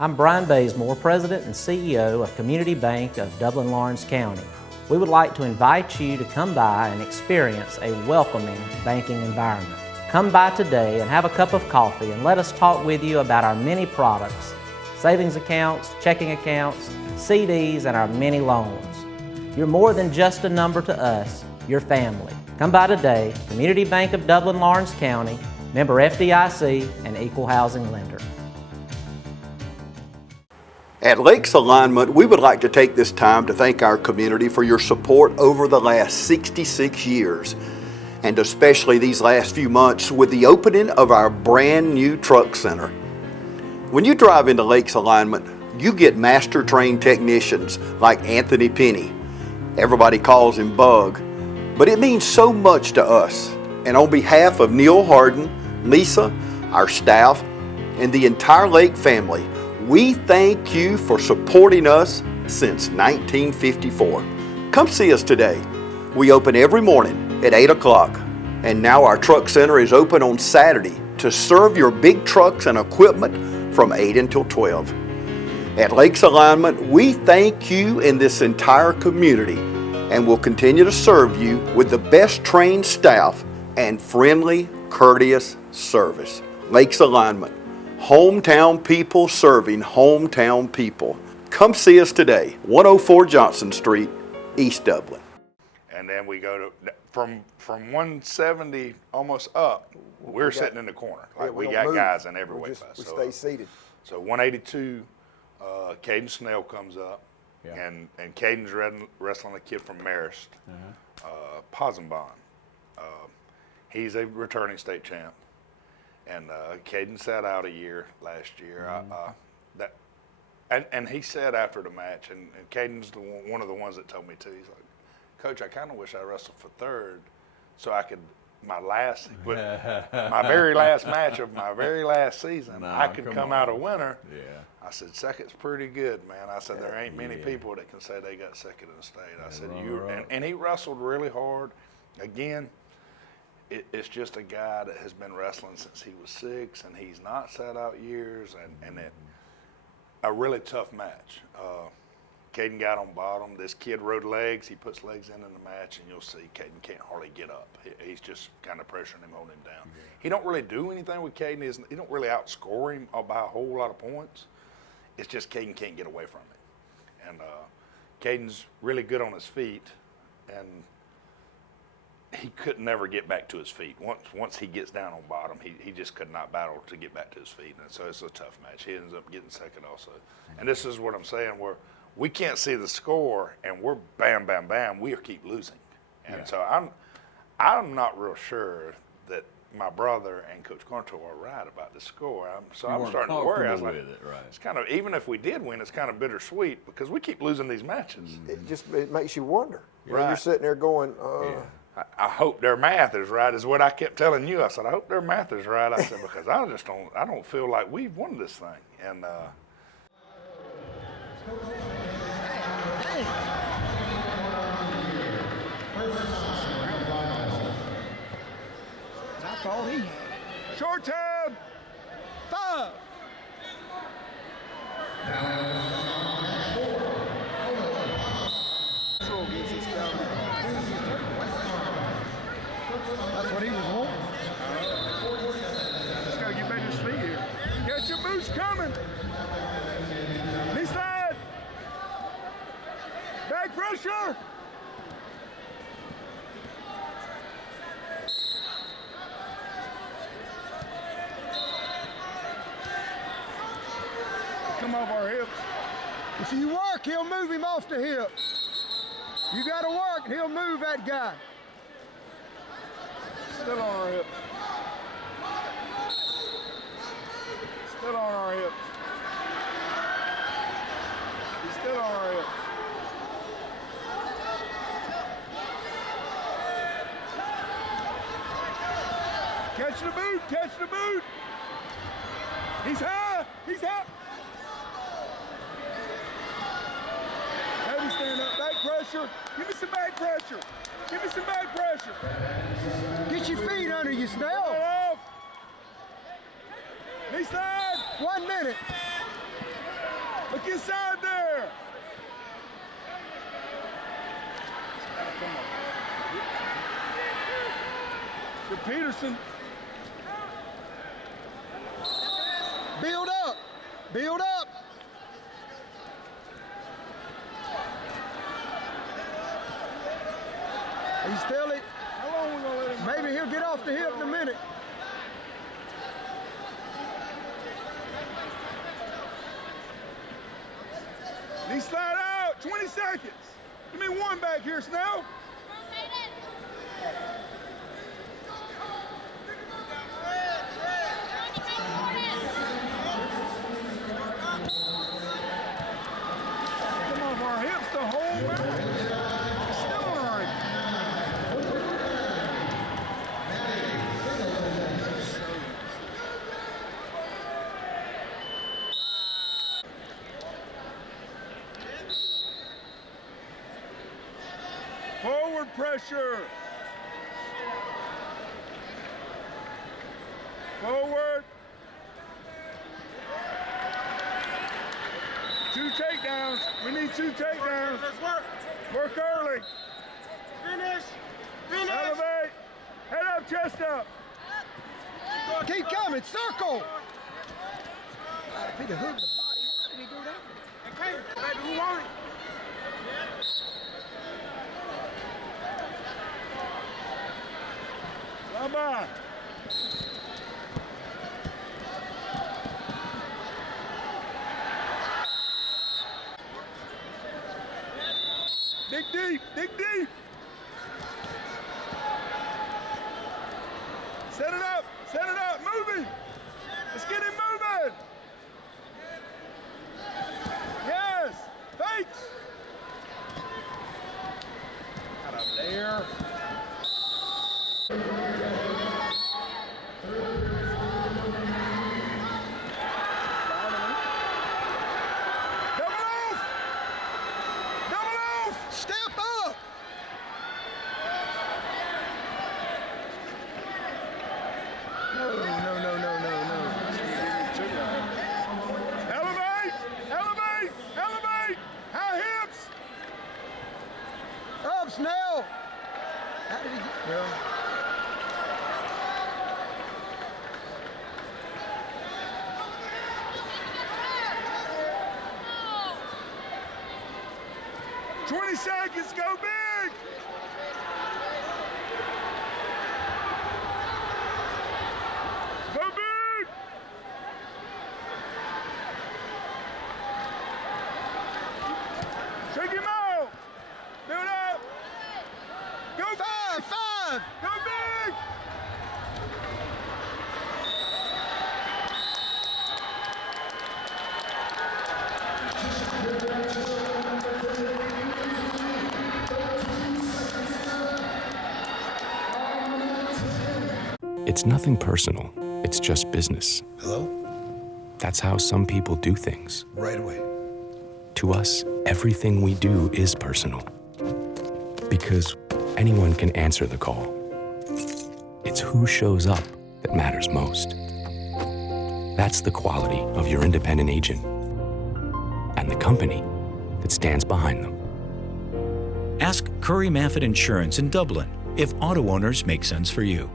I'm Brian Bazemore, President and CEO of Community Bank of Dublin-Lawrence County. We would like to invite you to come by and experience a welcoming banking environment. Come by today and have a cup of coffee and let us talk with you about our many products, savings accounts, checking accounts, CDs, and our many loans. You're more than just a number to us, you're family. Come by today, Community Bank of Dublin-Lawrence County, member FDIC, and equal housing lender. At Lakes Alignment, we would like to take this time to thank our community for your support over the last 66 years, and especially these last few months with the opening of our brand new truck center. When you drive into Lakes Alignment, you get master trained technicians like Anthony Penny. Everybody calls him Bug, but it means so much to us. And on behalf of Neil Harden, Lisa, our staff, and the entire Lake family, we thank you for supporting us since 1954. Come see us today. We open every morning at 8 o'clock, and now our truck center is open on Saturday to serve your big trucks and equipment from 8 until 12. At Lakes Alignment, we thank you and this entire community, and will continue to serve you with the best trained staff and friendly, courteous service. Lakes Alignment. Hometown people serving hometown people. Come see us today, 104 Johnson Street, East Dublin. And then we go to, from 170 almost up, we're sitting in the corner. Like we got guys in every way. We stay seated. So 182, Caden Snell comes up, and Caden's wrestling a kid from Marist, Posenbon. He's a returning state champ. And Caden sat out a year last year. And he said after the match, and Caden's one of the ones that told me too. He's like, Coach, I kind of wish I wrestled for third, so I could my very last match of my very last season, I could come out a winner. Yeah. I said, second's pretty good, man. I said, there ain't many people that can say they got second in the state. I said, and he wrestled really hard. Again, it's just a guy that has been wrestling since he was 6, and he's not sat out years, and a really tough match. Caden got on bottom. This kid rode legs. He puts legs in the match, and you'll see Caden can't hardly get up. He's just kind of pressuring him, holding him down. Yeah. He don't really do anything with Caden. He don't really outscore him by a whole lot of points. It's just Caden can't get away from it. And Caden's really good on his feet, and he could never get back to his feet. Once he gets down on bottom, he just could not battle to get back to his feet. And so it's a tough match. He ends up getting second also. And this is what I'm saying, where we can't see the score, and we're bam, bam, bam. We keep losing. And so I'm not real sure that my brother and Coach Cornto are right about the score. I'm starting to worry. I was like, it's kind of, even if we did win, it's kind of bittersweet because we keep losing these matches. It makes you wonder. You know, you're sitting there going, I hope their math is right, is what I kept telling you. I said, I hope their math is right. I said, because I don't feel like we've won this thing. And legs. I thought he had it. Short time. 5. That's what he was wanting. Just gotta get back to his feet here. Catch your boots coming. Knee slide. Back pressure. Come off our hips. If you work, he'll move him off the hip. You got to work, and he'll move that guy. Still on our hips. Still on our hips. He's still on our hips. Catch the boot, catch the boot. He's high, he's high. Have him stand up, back pressure. Give me some back pressure. Give me some back pressure. Get your feet under you, Snell. Off. Knee slide. 1 minute. Look inside there. Come on. Good Peterson. Build up. Build up. He's still it. How long we gonna let him? Maybe he'll get off the hip in a minute. Knee slide out. 20 seconds. Give me one back here, Snell. Come off our hips the whole way. Still on our hips. Forward pressure. Forward. 2 takedowns. We need 2 takedowns. Let's work. Work early. Finish. Finish. Elevate. Head up, chest up. Keep coming. Circle. If he'd have hooked the body, why did he do that? Okay, baby, who won it? Bye-bye. Dig deep, dig deep. Set it up, moving. Let's get him moving. Yes, fakes. Out up there. Step up. No. Elevate. High hips. Up, Snell. How did he get? Well. Seconds, go big! Go big! Shake him out! Build up! Go 5! Go big! It's nothing personal. It's just business. Hello? That's how some people do things. Right away. To us, everything we do is personal. Because anyone can answer the call. It's who shows up that matters most. That's the quality of your independent agent and the company that stands behind them. Ask Curry Maffett Insurance in Dublin if auto owners make sense for you.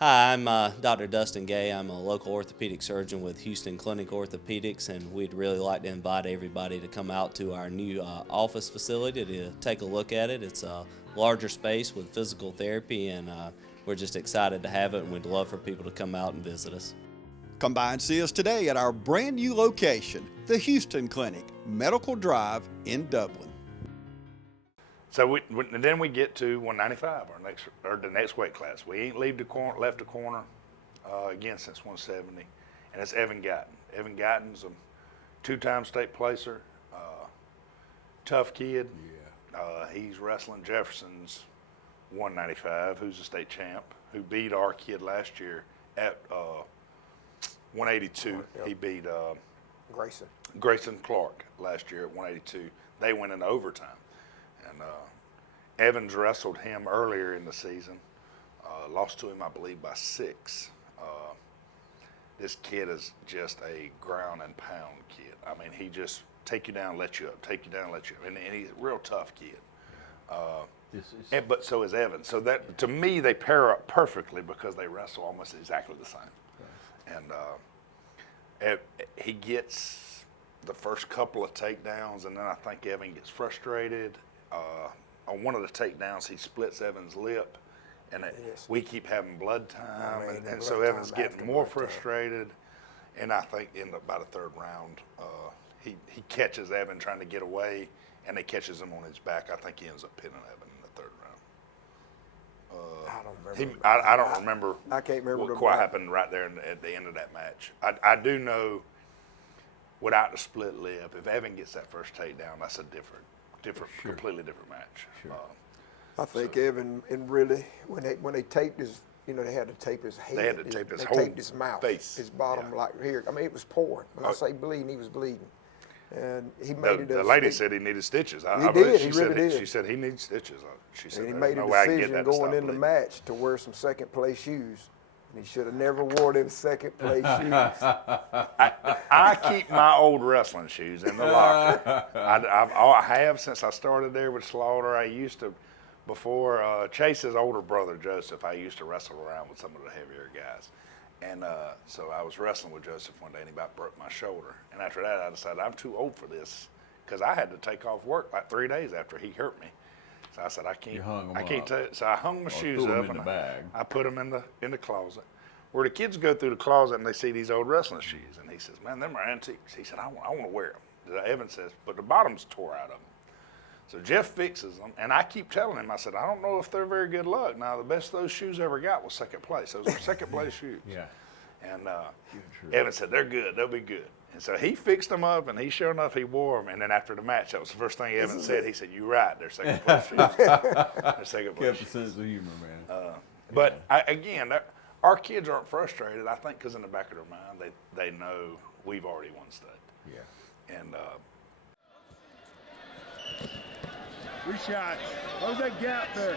Hi, I'm Dr. Dustin Gay. I'm a local orthopedic surgeon with Houston Clinic Orthopedics, and we'd really like to invite everybody to come out to our new office facility to take a look at it. It's a larger space with physical therapy, and we're just excited to have it, and we'd love for people to come out and visit us. Come by and see us today at our brand new location, the Houston Clinic, Medical Drive in Dublin. So then we get to 195, the next weight class. We ain't left the corner again since 170, and it's Evan Gatton. Evan Gatton's a two-time state placer, tough kid. Yeah. He's wrestling Jefferson's 195, who's a state champ, who beat our kid last year at 182. Yep. He beat Grayson Clark last year at 182. They went into overtime. And Evans wrestled him earlier in the season, lost to him, I believe, by 6. This kid is just a ground and pound kid. I mean, he just take you down, let you up, take you down, let you up. And he's a real tough kid. But so is Evans. So that, to me, they pair up perfectly because they wrestle almost exactly the same. Right. And he gets the first couple of takedowns, and then I think Evan gets frustrated. On one of the takedowns, he splits Evan's lip, and we keep having blood time, and so Evan's getting more frustrated. And I think in about the third round, he catches Evan trying to get away, and he catches him on his back. I think he ends up pinning Evan in the third round. I don't remember. I can't remember what quite happened right there at the end of that match. I do know, without the split lip, if Evan gets that first takedown, that's a different, completely different match. Sure. I think Evan, and really, when they taped his, they had to tape his head. They had to tape his they whole taped his mouth, face. his bottom, like here. I mean, it was pouring. When I say bleeding, he was bleeding. And he made it. The lady said he needed stitches. He did. He really did. She said he needs stitches. She said and he made a decision going in the match to wear some second place shoes. And he should have never wore them second place shoes. I keep my old wrestling shoes in the locker. I have since I started there with Slaughter. I used to, before Chase's older brother Joseph, I used to wrestle around with some of the heavier guys. And so I was wrestling with Joseph one day, and he about broke my shoulder. And after that, I decided I'm too old for this, because I had to take off work like 3 days after he hurt me. So I said, I can't. So I hung my shoes up and I put them in the closet. Where the kids go through the closet and they see these old wrestling shoes, and he says, "Man, them are antiques." He said, "I want to wear them." Evan says, "But the bottom's tore out of them." So Jeff fixes them, and I keep telling him, I said, "I don't know if they're very good luck. Now, the best those shoes ever got was second place. Those were second place shoes." Yeah. And Evan said, "They're good. They'll be good." And so he fixed them up, and sure enough, he wore them. And then after the match, that was the first thing Evan said. He said, "You're right. They're second place shoes." They're second place shoes. Kept a sense of humor, man. But again, our kids aren't frustrated. I think because in the back of their mind, they know we've already won state. Yeah. And 3 shots. Close that gap there.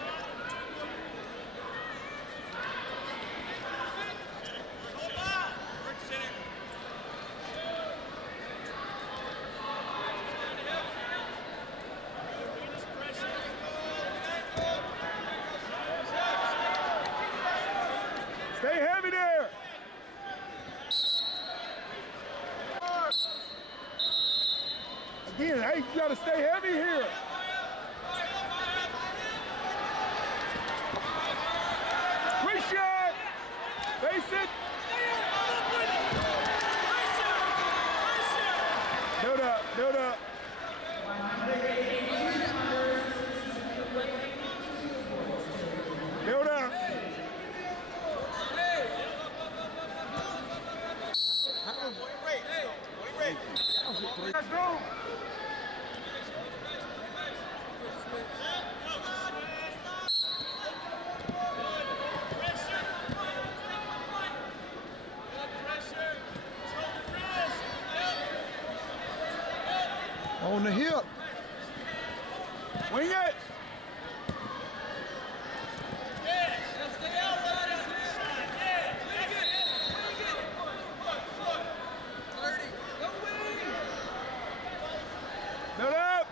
Stay heavy there. Again, hey, you gotta stay heavy here. Quick shot. Face it. Build up, build up. Build up. Let's go. On the hip. Wing it. Build up.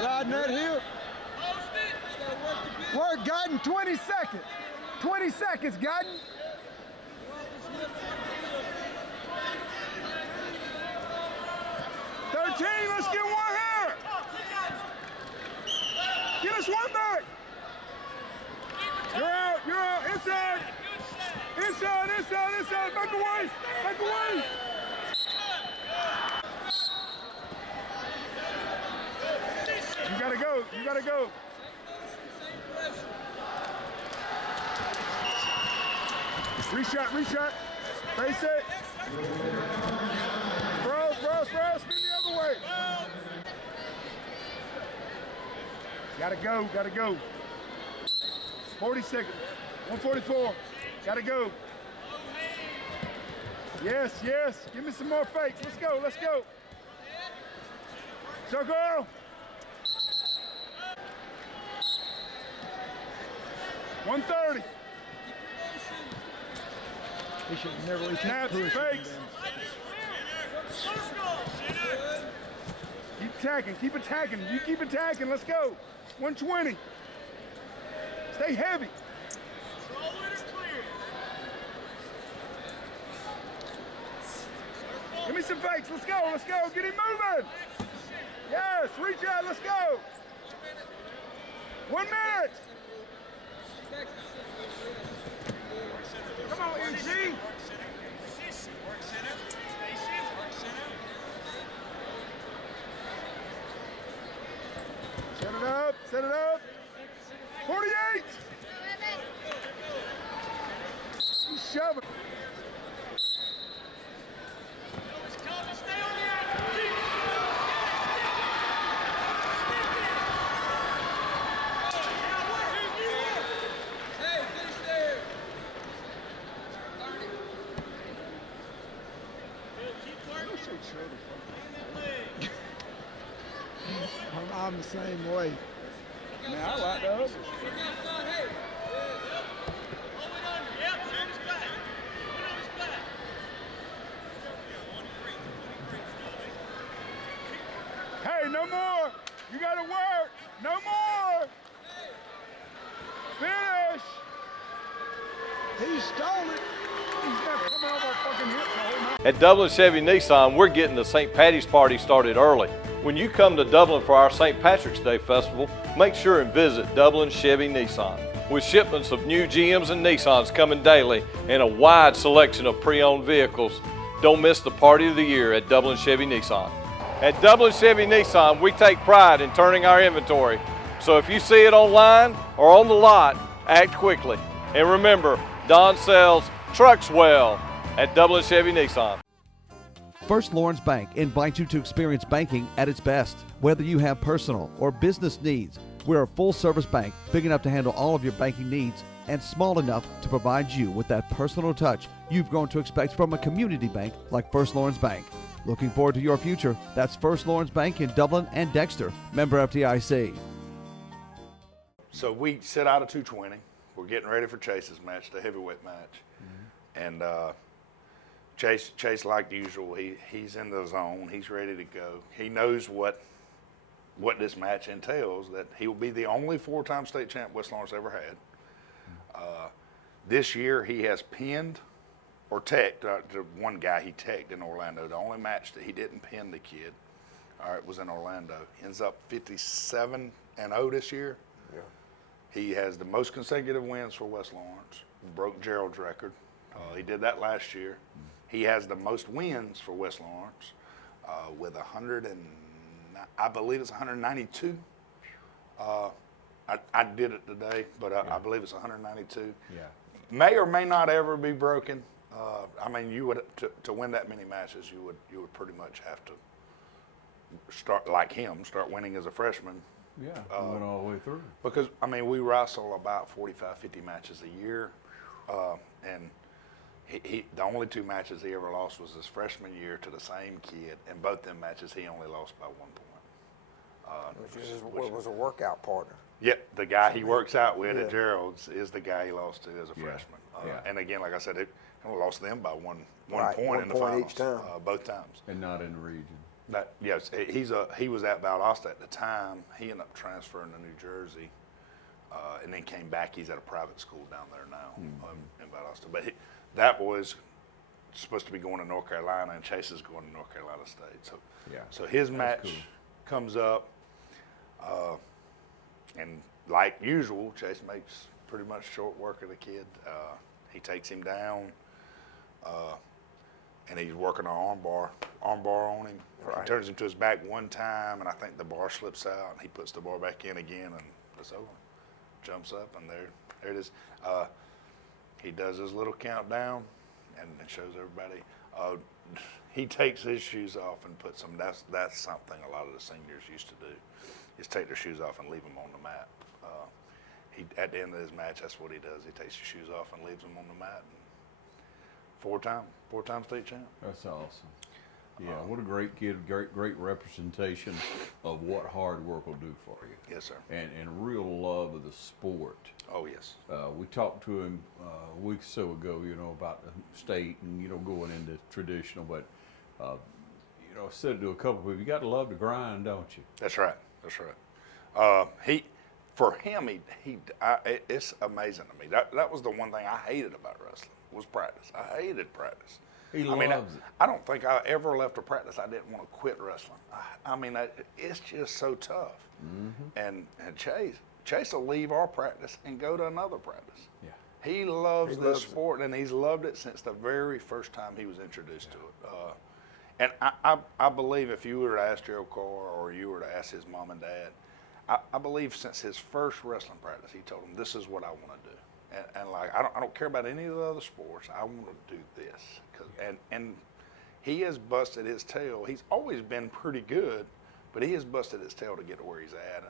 Riding that hip. Work, Gantt, 20 seconds. 20 seconds, Gantt. Let's get one here. Get us one back. You're out. You're out. Inside. Inside. Inside. Inside. Back away. Back away. You gotta go. You gotta go. Reshot. Reshot. Face it. Bro. Spin the other way. Gotta go, gotta go. 40 seconds. 144. Gotta go. Yes, yes. Give me some more fakes. Let's go, let's go. Circle. 130. He should never really Snaps, fakes. Keep attacking, keep attacking. You keep attacking, let's go. 120. Stay heavy. Give me some fakes, let's go, let's go. Get him moving. Yes, reach out, let's go. 1 minute. Come on, NG. Set it up, set it up. 48. He's shoving. I'm the same way. Man, I like the others. Hey, no more. You gotta work. No more. Finish. He stole it. He's not coming over our fucking hips the whole night. At Dublin Chevy Nissan, we're getting the St. Patty's party started early. When you come to Dublin for our St. Patrick's Day Festival, make sure and visit Dublin Chevy Nissan. With shipments of new GMs and Nissans coming daily and a wide selection of pre-owned vehicles, don't miss the party of the year at Dublin Chevy Nissan. At Dublin Chevy Nissan, we take pride in turning our inventory. So if you see it online or on the lot, act quickly. And remember, Don sells trucks well at Dublin Chevy Nissan. First Lawrence Bank invites you to experience banking at its best. Whether you have personal or business needs, we're a full-service bank big enough to handle all of your banking needs and small enough to provide you with that personal touch you've grown to expect from a community bank like First Lawrence Bank. Looking forward to your future. That's First Lawrence Bank in Dublin and Dexter. Member FDIC. So we sit out of 220. We're getting ready for Chase's match, the heavyweight match. And Chase, like usual, he's in the zone. He's ready to go. He knows what this match entails, that he will be the only 4-time state champ West Lawrence ever had. This year he has pinned or teched, the one guy he teched in Orlando. The only match that he didn't pin the kid, was in Orlando. He ends up 57-0 this year. Yeah. He has the most consecutive wins for West Lawrence, broke Gerald's record. He did that last year. He has the most wins for West Lawrence with 100 and I believe it's 192. I did it today, but I believe it's 192. Yeah. May or may not ever be broken. I mean, you would to win that many matches, you would pretty much have to start like him, start winning as a freshman. Yeah, went all the way through. Because I mean, we wrestle about 45, 50 matches a year, and The only 2 matches he ever lost was his freshman year to the same kid. In both them matches, he only lost by 1 point. Which was a workout partner. Yeah, the guy he works out with Yeah. at Gerald's is the guy he lost to as a freshman. And again, like I said, he only lost them by one Right, point 1 in the point finals, each time. both times. And not in the region. Yes, he was at Valdosta at the time. He ended up transferring to New Jersey, and then came back. He's at a private school down there now in Valdosta. But that boy's supposed to be going to North Carolina, and Chase is going to North Carolina State. So his match comes up, and like usual, Chase makes pretty much short work of the kid. He takes him down, and he's working an armbar on him. Right. He turns him to his back one time, and I think the bar slips out, and he puts the bar back in again, and it's over. Jumps up, and there it is. He does his little countdown, and it shows everybody. He takes his shoes off and puts them. That's something a lot of the seniors used to do, is take their shoes off and leave them on the mat. At the end of his match, that's what he does. He takes his shoes off and leaves them on the mat. And 4-time state champ. That's awesome. Yeah, what a great kid, great representation of what hard work will do for you. Yes, sir. And real love of the sport. Oh, yes. We talked to him a week or so ago, about the state and, going into traditional, but, I said to a couple of people, you got to love to grind, don't you? That's right. For him, it's amazing to me. That was the one thing I hated about wrestling, was practice. I hated practice. He loves it. I don't think I ever left a practice I didn't want to quit wrestling. It's just so tough. Mm-hmm. And Chase will leave our practice and go to another practice. Yeah. He loves this sport, and he's loved it since the very first time he was introduced to it. And I believe if you were to ask Gerald Carr or you were to ask his mom and dad, I believe since his first wrestling practice, he told them, this is what I want to do. And I don't care about any of the other sports. I want to do this. And he has busted his tail. He's always been pretty good, but he has busted his tail to get to where he's at.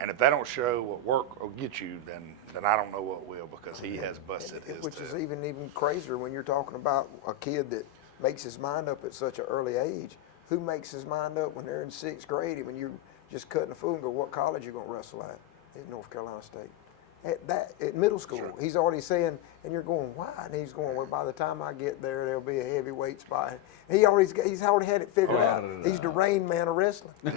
And if that don't show what work will get you, then I don't know what will, because he has busted his tail. Which is even crazier when you're talking about a kid that makes his mind up at such an early age. Who makes his mind up when they're in 6th grade, when you're just cutting a fool and go, what college you going to wrestle at North Carolina State? At middle school, sure. He's already saying, and you're going, why? And he's going, well, by the time I get there, there'll be a heavyweight spot. He's already had it figured out. He's the Rain Man of wrestling. He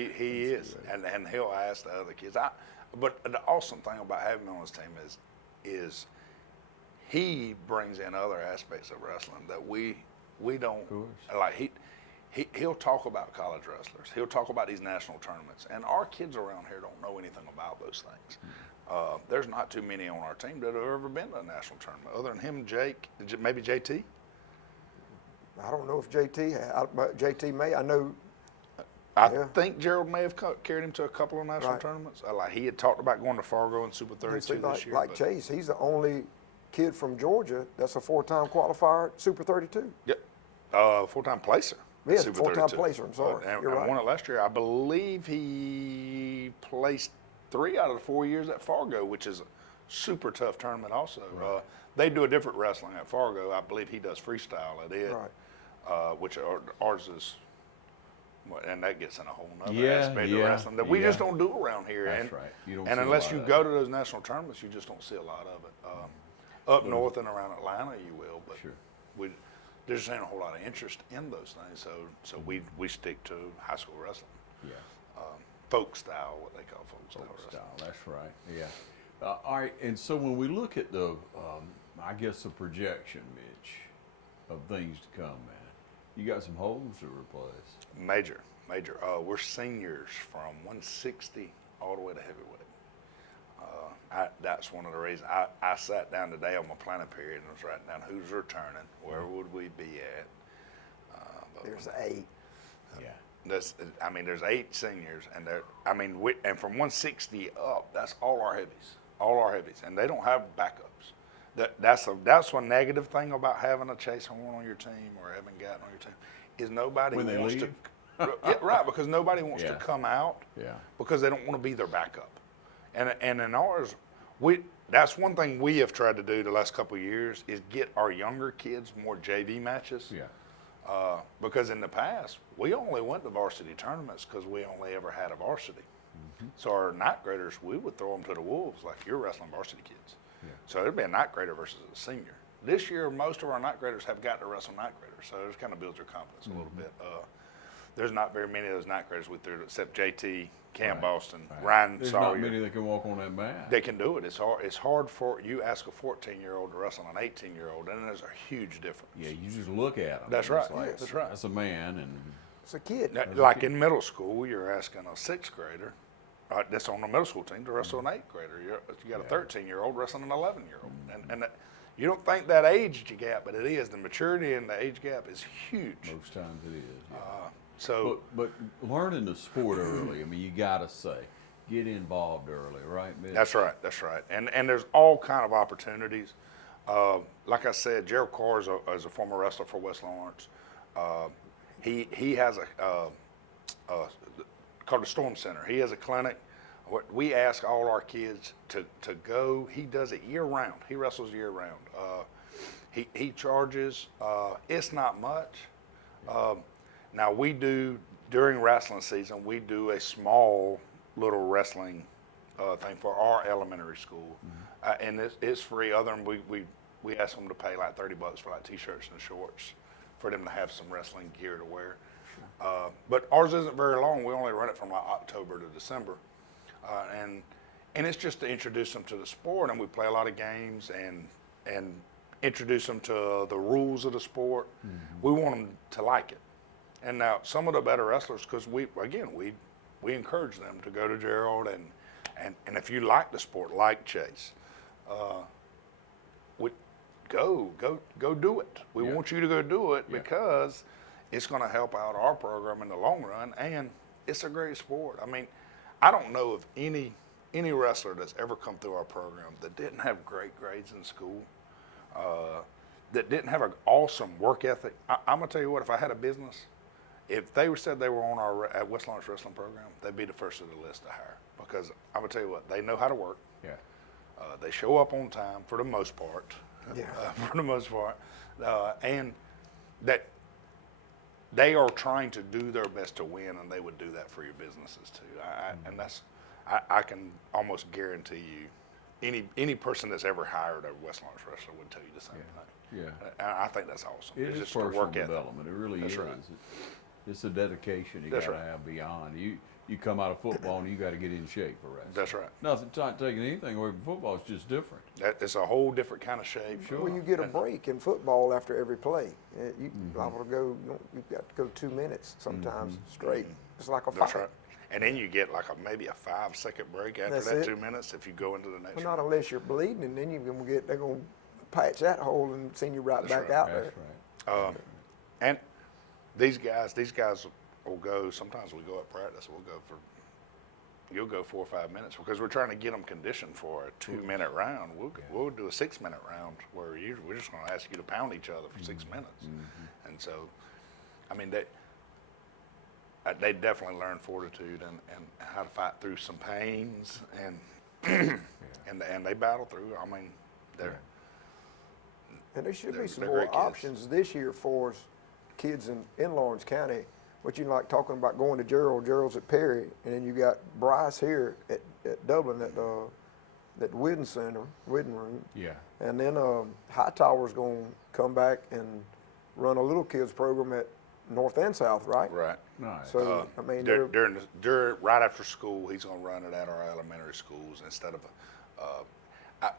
is, and he'll ask the other kids. But the awesome thing about having him on his team is he brings in other aspects of wrestling that we don't like. He'll talk about college wrestlers. He'll talk about these national tournaments. And our kids around here don't know anything about those things. There's not too many on our team that have ever been to a national tournament, other than him, Jake, maybe JT. I don't know if JT may. I know. I think Gerald may have carried him to a couple of national tournaments. Like he had talked about going to Fargo and Super 32 this year. Like Chase, he's the only kid from Georgia that's a 4-time qualifier at Super 32. Yep, 4-time placer. Yes, 4-time placer, I'm sorry. And You're right. won it last year. I believe he placed 3 out of the 4 years at Fargo, which is a super tough tournament also. Right. They do a different wrestling at Fargo. I believe he does freestyle at it, which ours is, and that gets in a whole nother aspect of wrestling that we just don't do around here. That's right. You don't and unless you go to those national tournaments, you just don't see a lot of it. Up north and around Atlanta, you will, but there just ain't a whole lot of interest in those things, so we stick to high school wrestling. Yeah. Folk style, what they call folk style. That's right. Yeah. All right, and so when we look at the, I guess the projection, Mitch, of things to come, man, you got some holes to replace. Major. We're seniors from 160 all the way to heavyweight. That's one of the reasons I sat down today on my planning period and was writing down who's returning, where would we be at. There's 8. Yeah. There's 8 seniors, and and from 160 up, that's all our heavies, and they don't have backups. That's one negative thing about having a Chase Horn on your team or having Gantt on your team is nobody when wants they leave. because nobody wants to come out because they don't want to be their backup. And in ours, That's one thing we have tried to do the last couple of years is get our younger kids more JV matches. Yeah. Because in the past, we only went to varsity tournaments because we only ever had a varsity. So our ninth graders, we would throw them to the wolves like you're wrestling varsity kids. Yeah. So there'd be a ninth grader versus a senior. This year, most of our ninth graders have got to wrestle ninth graders, so it kind of builds their confidence a little bit. There's not very many of those ninth graders we threw except JT, Cam Boston, Ryan There's Sawyer. not many that can walk on that mat. They can do it. It's hard for you ask a 14-year-old to wrestle an 18-year-old, and there's a huge difference. Yeah, you just look at them. That's right. Like, That's right. That's a man, and it's a kid. Like in middle school, you're asking a sixth grader that's on the middle school team to wrestle an eighth grader. You got a 13-year-old wrestling an 11-year-old, and you don't think that age gap, but it is. The maturity and the age gap is huge. Most times it is. Yeah. But learning the sport early, I mean, you gotta say, get involved early, right, Mitch? That's right. That's right. And there's all kind of opportunities. Like I said, Gerald Carr is a former wrestler for West Lawrence. He has called the Storm Center. He has a clinic. We ask all our kids to go. He does it year round. He wrestles year round. He charges. It's not much. Now we do during wrestling season. We do a small little wrestling thing for our elementary school, and it's free. Other than we ask them to pay like $30 for like t-shirts and shorts for them to have some wrestling gear to wear. But ours isn't very long. We only run it from like October to December, and it's just to introduce them to the sport. And we play a lot of games and introduce them to the rules of the sport. We want them to like it. And now some of the better wrestlers, because we encourage them to go to Gerald and if you like the sport, like Chase, go do it. We want you to go do it because it's going to help out our program in the long run, and it's a great sport. I mean, I don't know of any wrestler that's ever come through our program that didn't have great grades in school, that didn't have an awesome work ethic. I'm going to tell you what, if I had a business, if they said they were on our at West Lawrence Wrestling program, they'd be the first of the list to hire, because I'm going to tell you what, they know how to work. Yeah. They show up on time for the most part. For the most part, and that they are trying to do their best to win, and they would do that for your businesses too. And that's I can almost guarantee you, any person that's ever hired a West Lawrence wrestler would tell you the same thing. Yeah. And I think that's awesome. It's just personal development. It really is. Right. It's a dedication you got to have beyond. You come out of football and you got to get in shape for wrestling. That's right. Nothing taking anything away from football. It's just different. It's a whole different kind of shape. Sure. Well, you get a break in football after every play. You liable to go. You've got to go 2 minutes sometimes straight. It's like a fight. That's right. And then you get like maybe a 5-second break after that 2 minutes if you go into the next. Well, not unless you're bleeding, and then they're gonna patch that hole and send you right back out there. That's right. And these guys will go. Sometimes we go at practice. You'll go 4 or 5 minutes because we're trying to get them conditioned for a 2-minute round. We'll do a 6-minute round where we're just going to ask you to pound each other for 6 minutes. And so, I mean, they definitely learn fortitude and how to fight through some pains and and they battle through. I mean, and there should be some more options this year for us, kids in Lawrence County. What you like talking about going to Gerald's at Perry, and then you got Bryce here at Dublin at the Whidden Room. Yeah. And then Hightower's going to come back and run a little kids program at North and South, right? Right. Nice. So I mean, right after school, he's going to run it at our elementary schools instead of.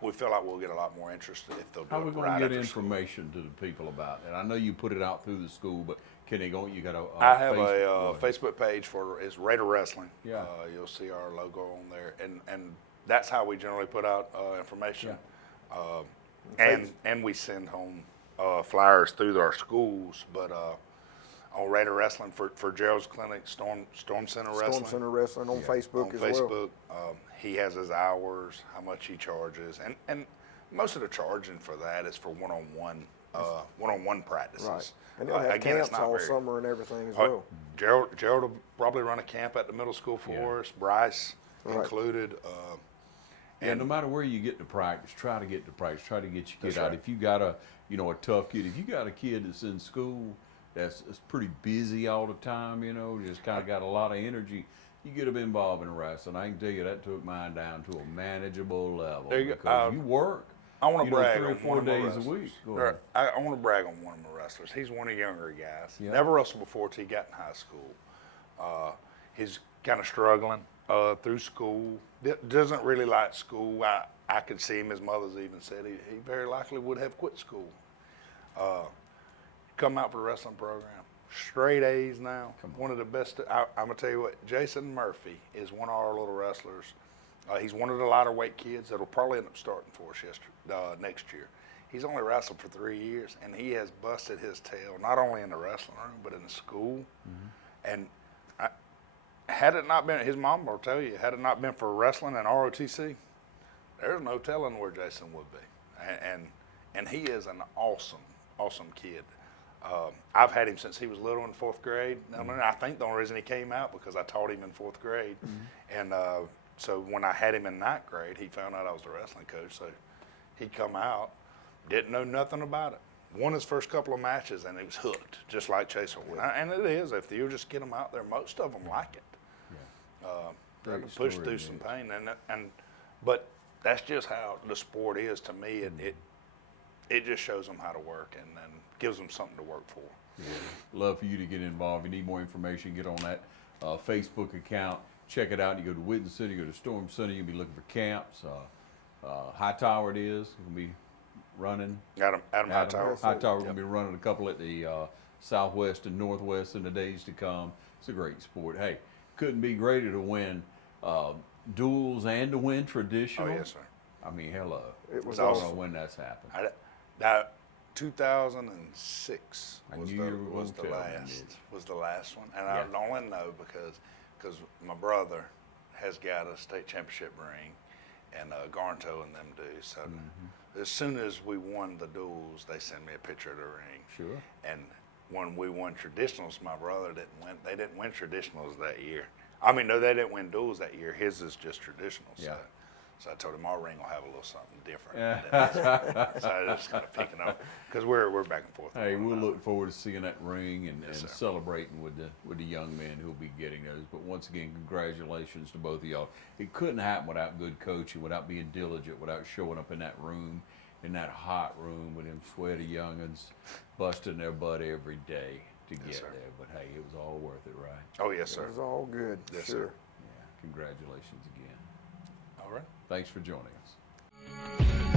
We feel like we'll get a lot more interest if they'll do How are we it going right to get after school. information to the people about it? I know you put it out through the school, but can they go? You got a I have Facebook, a Facebook page it's Raider Wrestling. Yeah. You'll see our logo on there, and that's how we generally put out information. And we send home flyers through our schools, but on Raider Wrestling for Gerald's clinic, Storm Center Wrestling. Storm Center Wrestling on Facebook as well. He has his hours, how much he charges, and most of the charging for that is for one-on-one practices. Right. And they'll have camps all summer and everything as well. Gerald will probably run a camp at the middle school for us, Bryce included. And no matter where you get to practice, try to get to practice. Try to get your kid That's out. right. If you got a tough kid, if you got a kid that's in school that's pretty busy all the time, just kind of got a lot of energy, you get them involved in wrestling. I can tell you that took mine down to a manageable level. There you go. Because you work. I want to brag 3 or on 4 one of my days a wrestlers. week. Go ahead. I want to brag on one of my wrestlers. He's one of the younger guys. Yeah. Never wrestled before till he got in high school. He's kind of struggling through school. Doesn't really like school. I could see him. His mother's even said he very likely would have quit school. Come out for the wrestling program. Straight A's now. One of the best. I'm going to tell you what, Jason Murphy is one of our little wrestlers. He's one of the lighter weight kids that'll probably end up starting for us next year. He's only wrestled for 3 years, and he has busted his tail, not only in the wrestling room, but in the school. And had it not been, his mom will tell you, had it not been for wrestling and ROTC, there's no telling where Jason would be. And he is an awesome kid. I've had him since he was little in 4th grade. I think the only reason he came out because I taught him in 4th grade. And so when I had him in 9th grade, he found out I was the wrestling coach. So he come out, didn't know nothing about it. Won his first couple of matches, and he was hooked, just like Chaser. And it is, if you just get them out there, most of them like it. They can push through some pain, but that's just how the sport is to me. It just shows them how to work and gives them something to work for. Yeah. Love for you to get involved. If you need more information, get on that Facebook account. Check it out. You go to Whitten Center, you go to Storm Center, you'll be looking for camps. Hightower it is. Going to be running. Adam Hightower. Hightower going to be running a couple at the Southwest and Northwest in the days to come. It's a great sport. Hey, couldn't be greater to win duels and to win traditional. Oh, yes, sir. I mean, hello. It was I don't awesome. know when that's happened. 2006 was the last one, and I only know because my brother has got a state championship ring, and Garnto and them do. So as soon as we won the duels, they sent me a picture of the ring. Sure. And when we won traditionals, my brother didn't win. They didn't win traditionals that year. I mean, no, they didn't win duels that year. His is just traditionals. Yeah. So I told him our ring will have a little something different. So I just kind of picking up because we're back and forth. Hey, we'll look forward to seeing that ring and Yes, sir. celebrating with the young men who'll be getting those. But once again, congratulations to both of y'all. It couldn't happen without good coaching, without being diligent, without showing up in that room, in that hot room with them sweaty youngins busting their butt every day to get sir. there. But hey, it was all worth it, right? Oh, yes, sir. It was all good. Yes, sure. sir. Yeah. Congratulations again. All right. Thanks for joining us.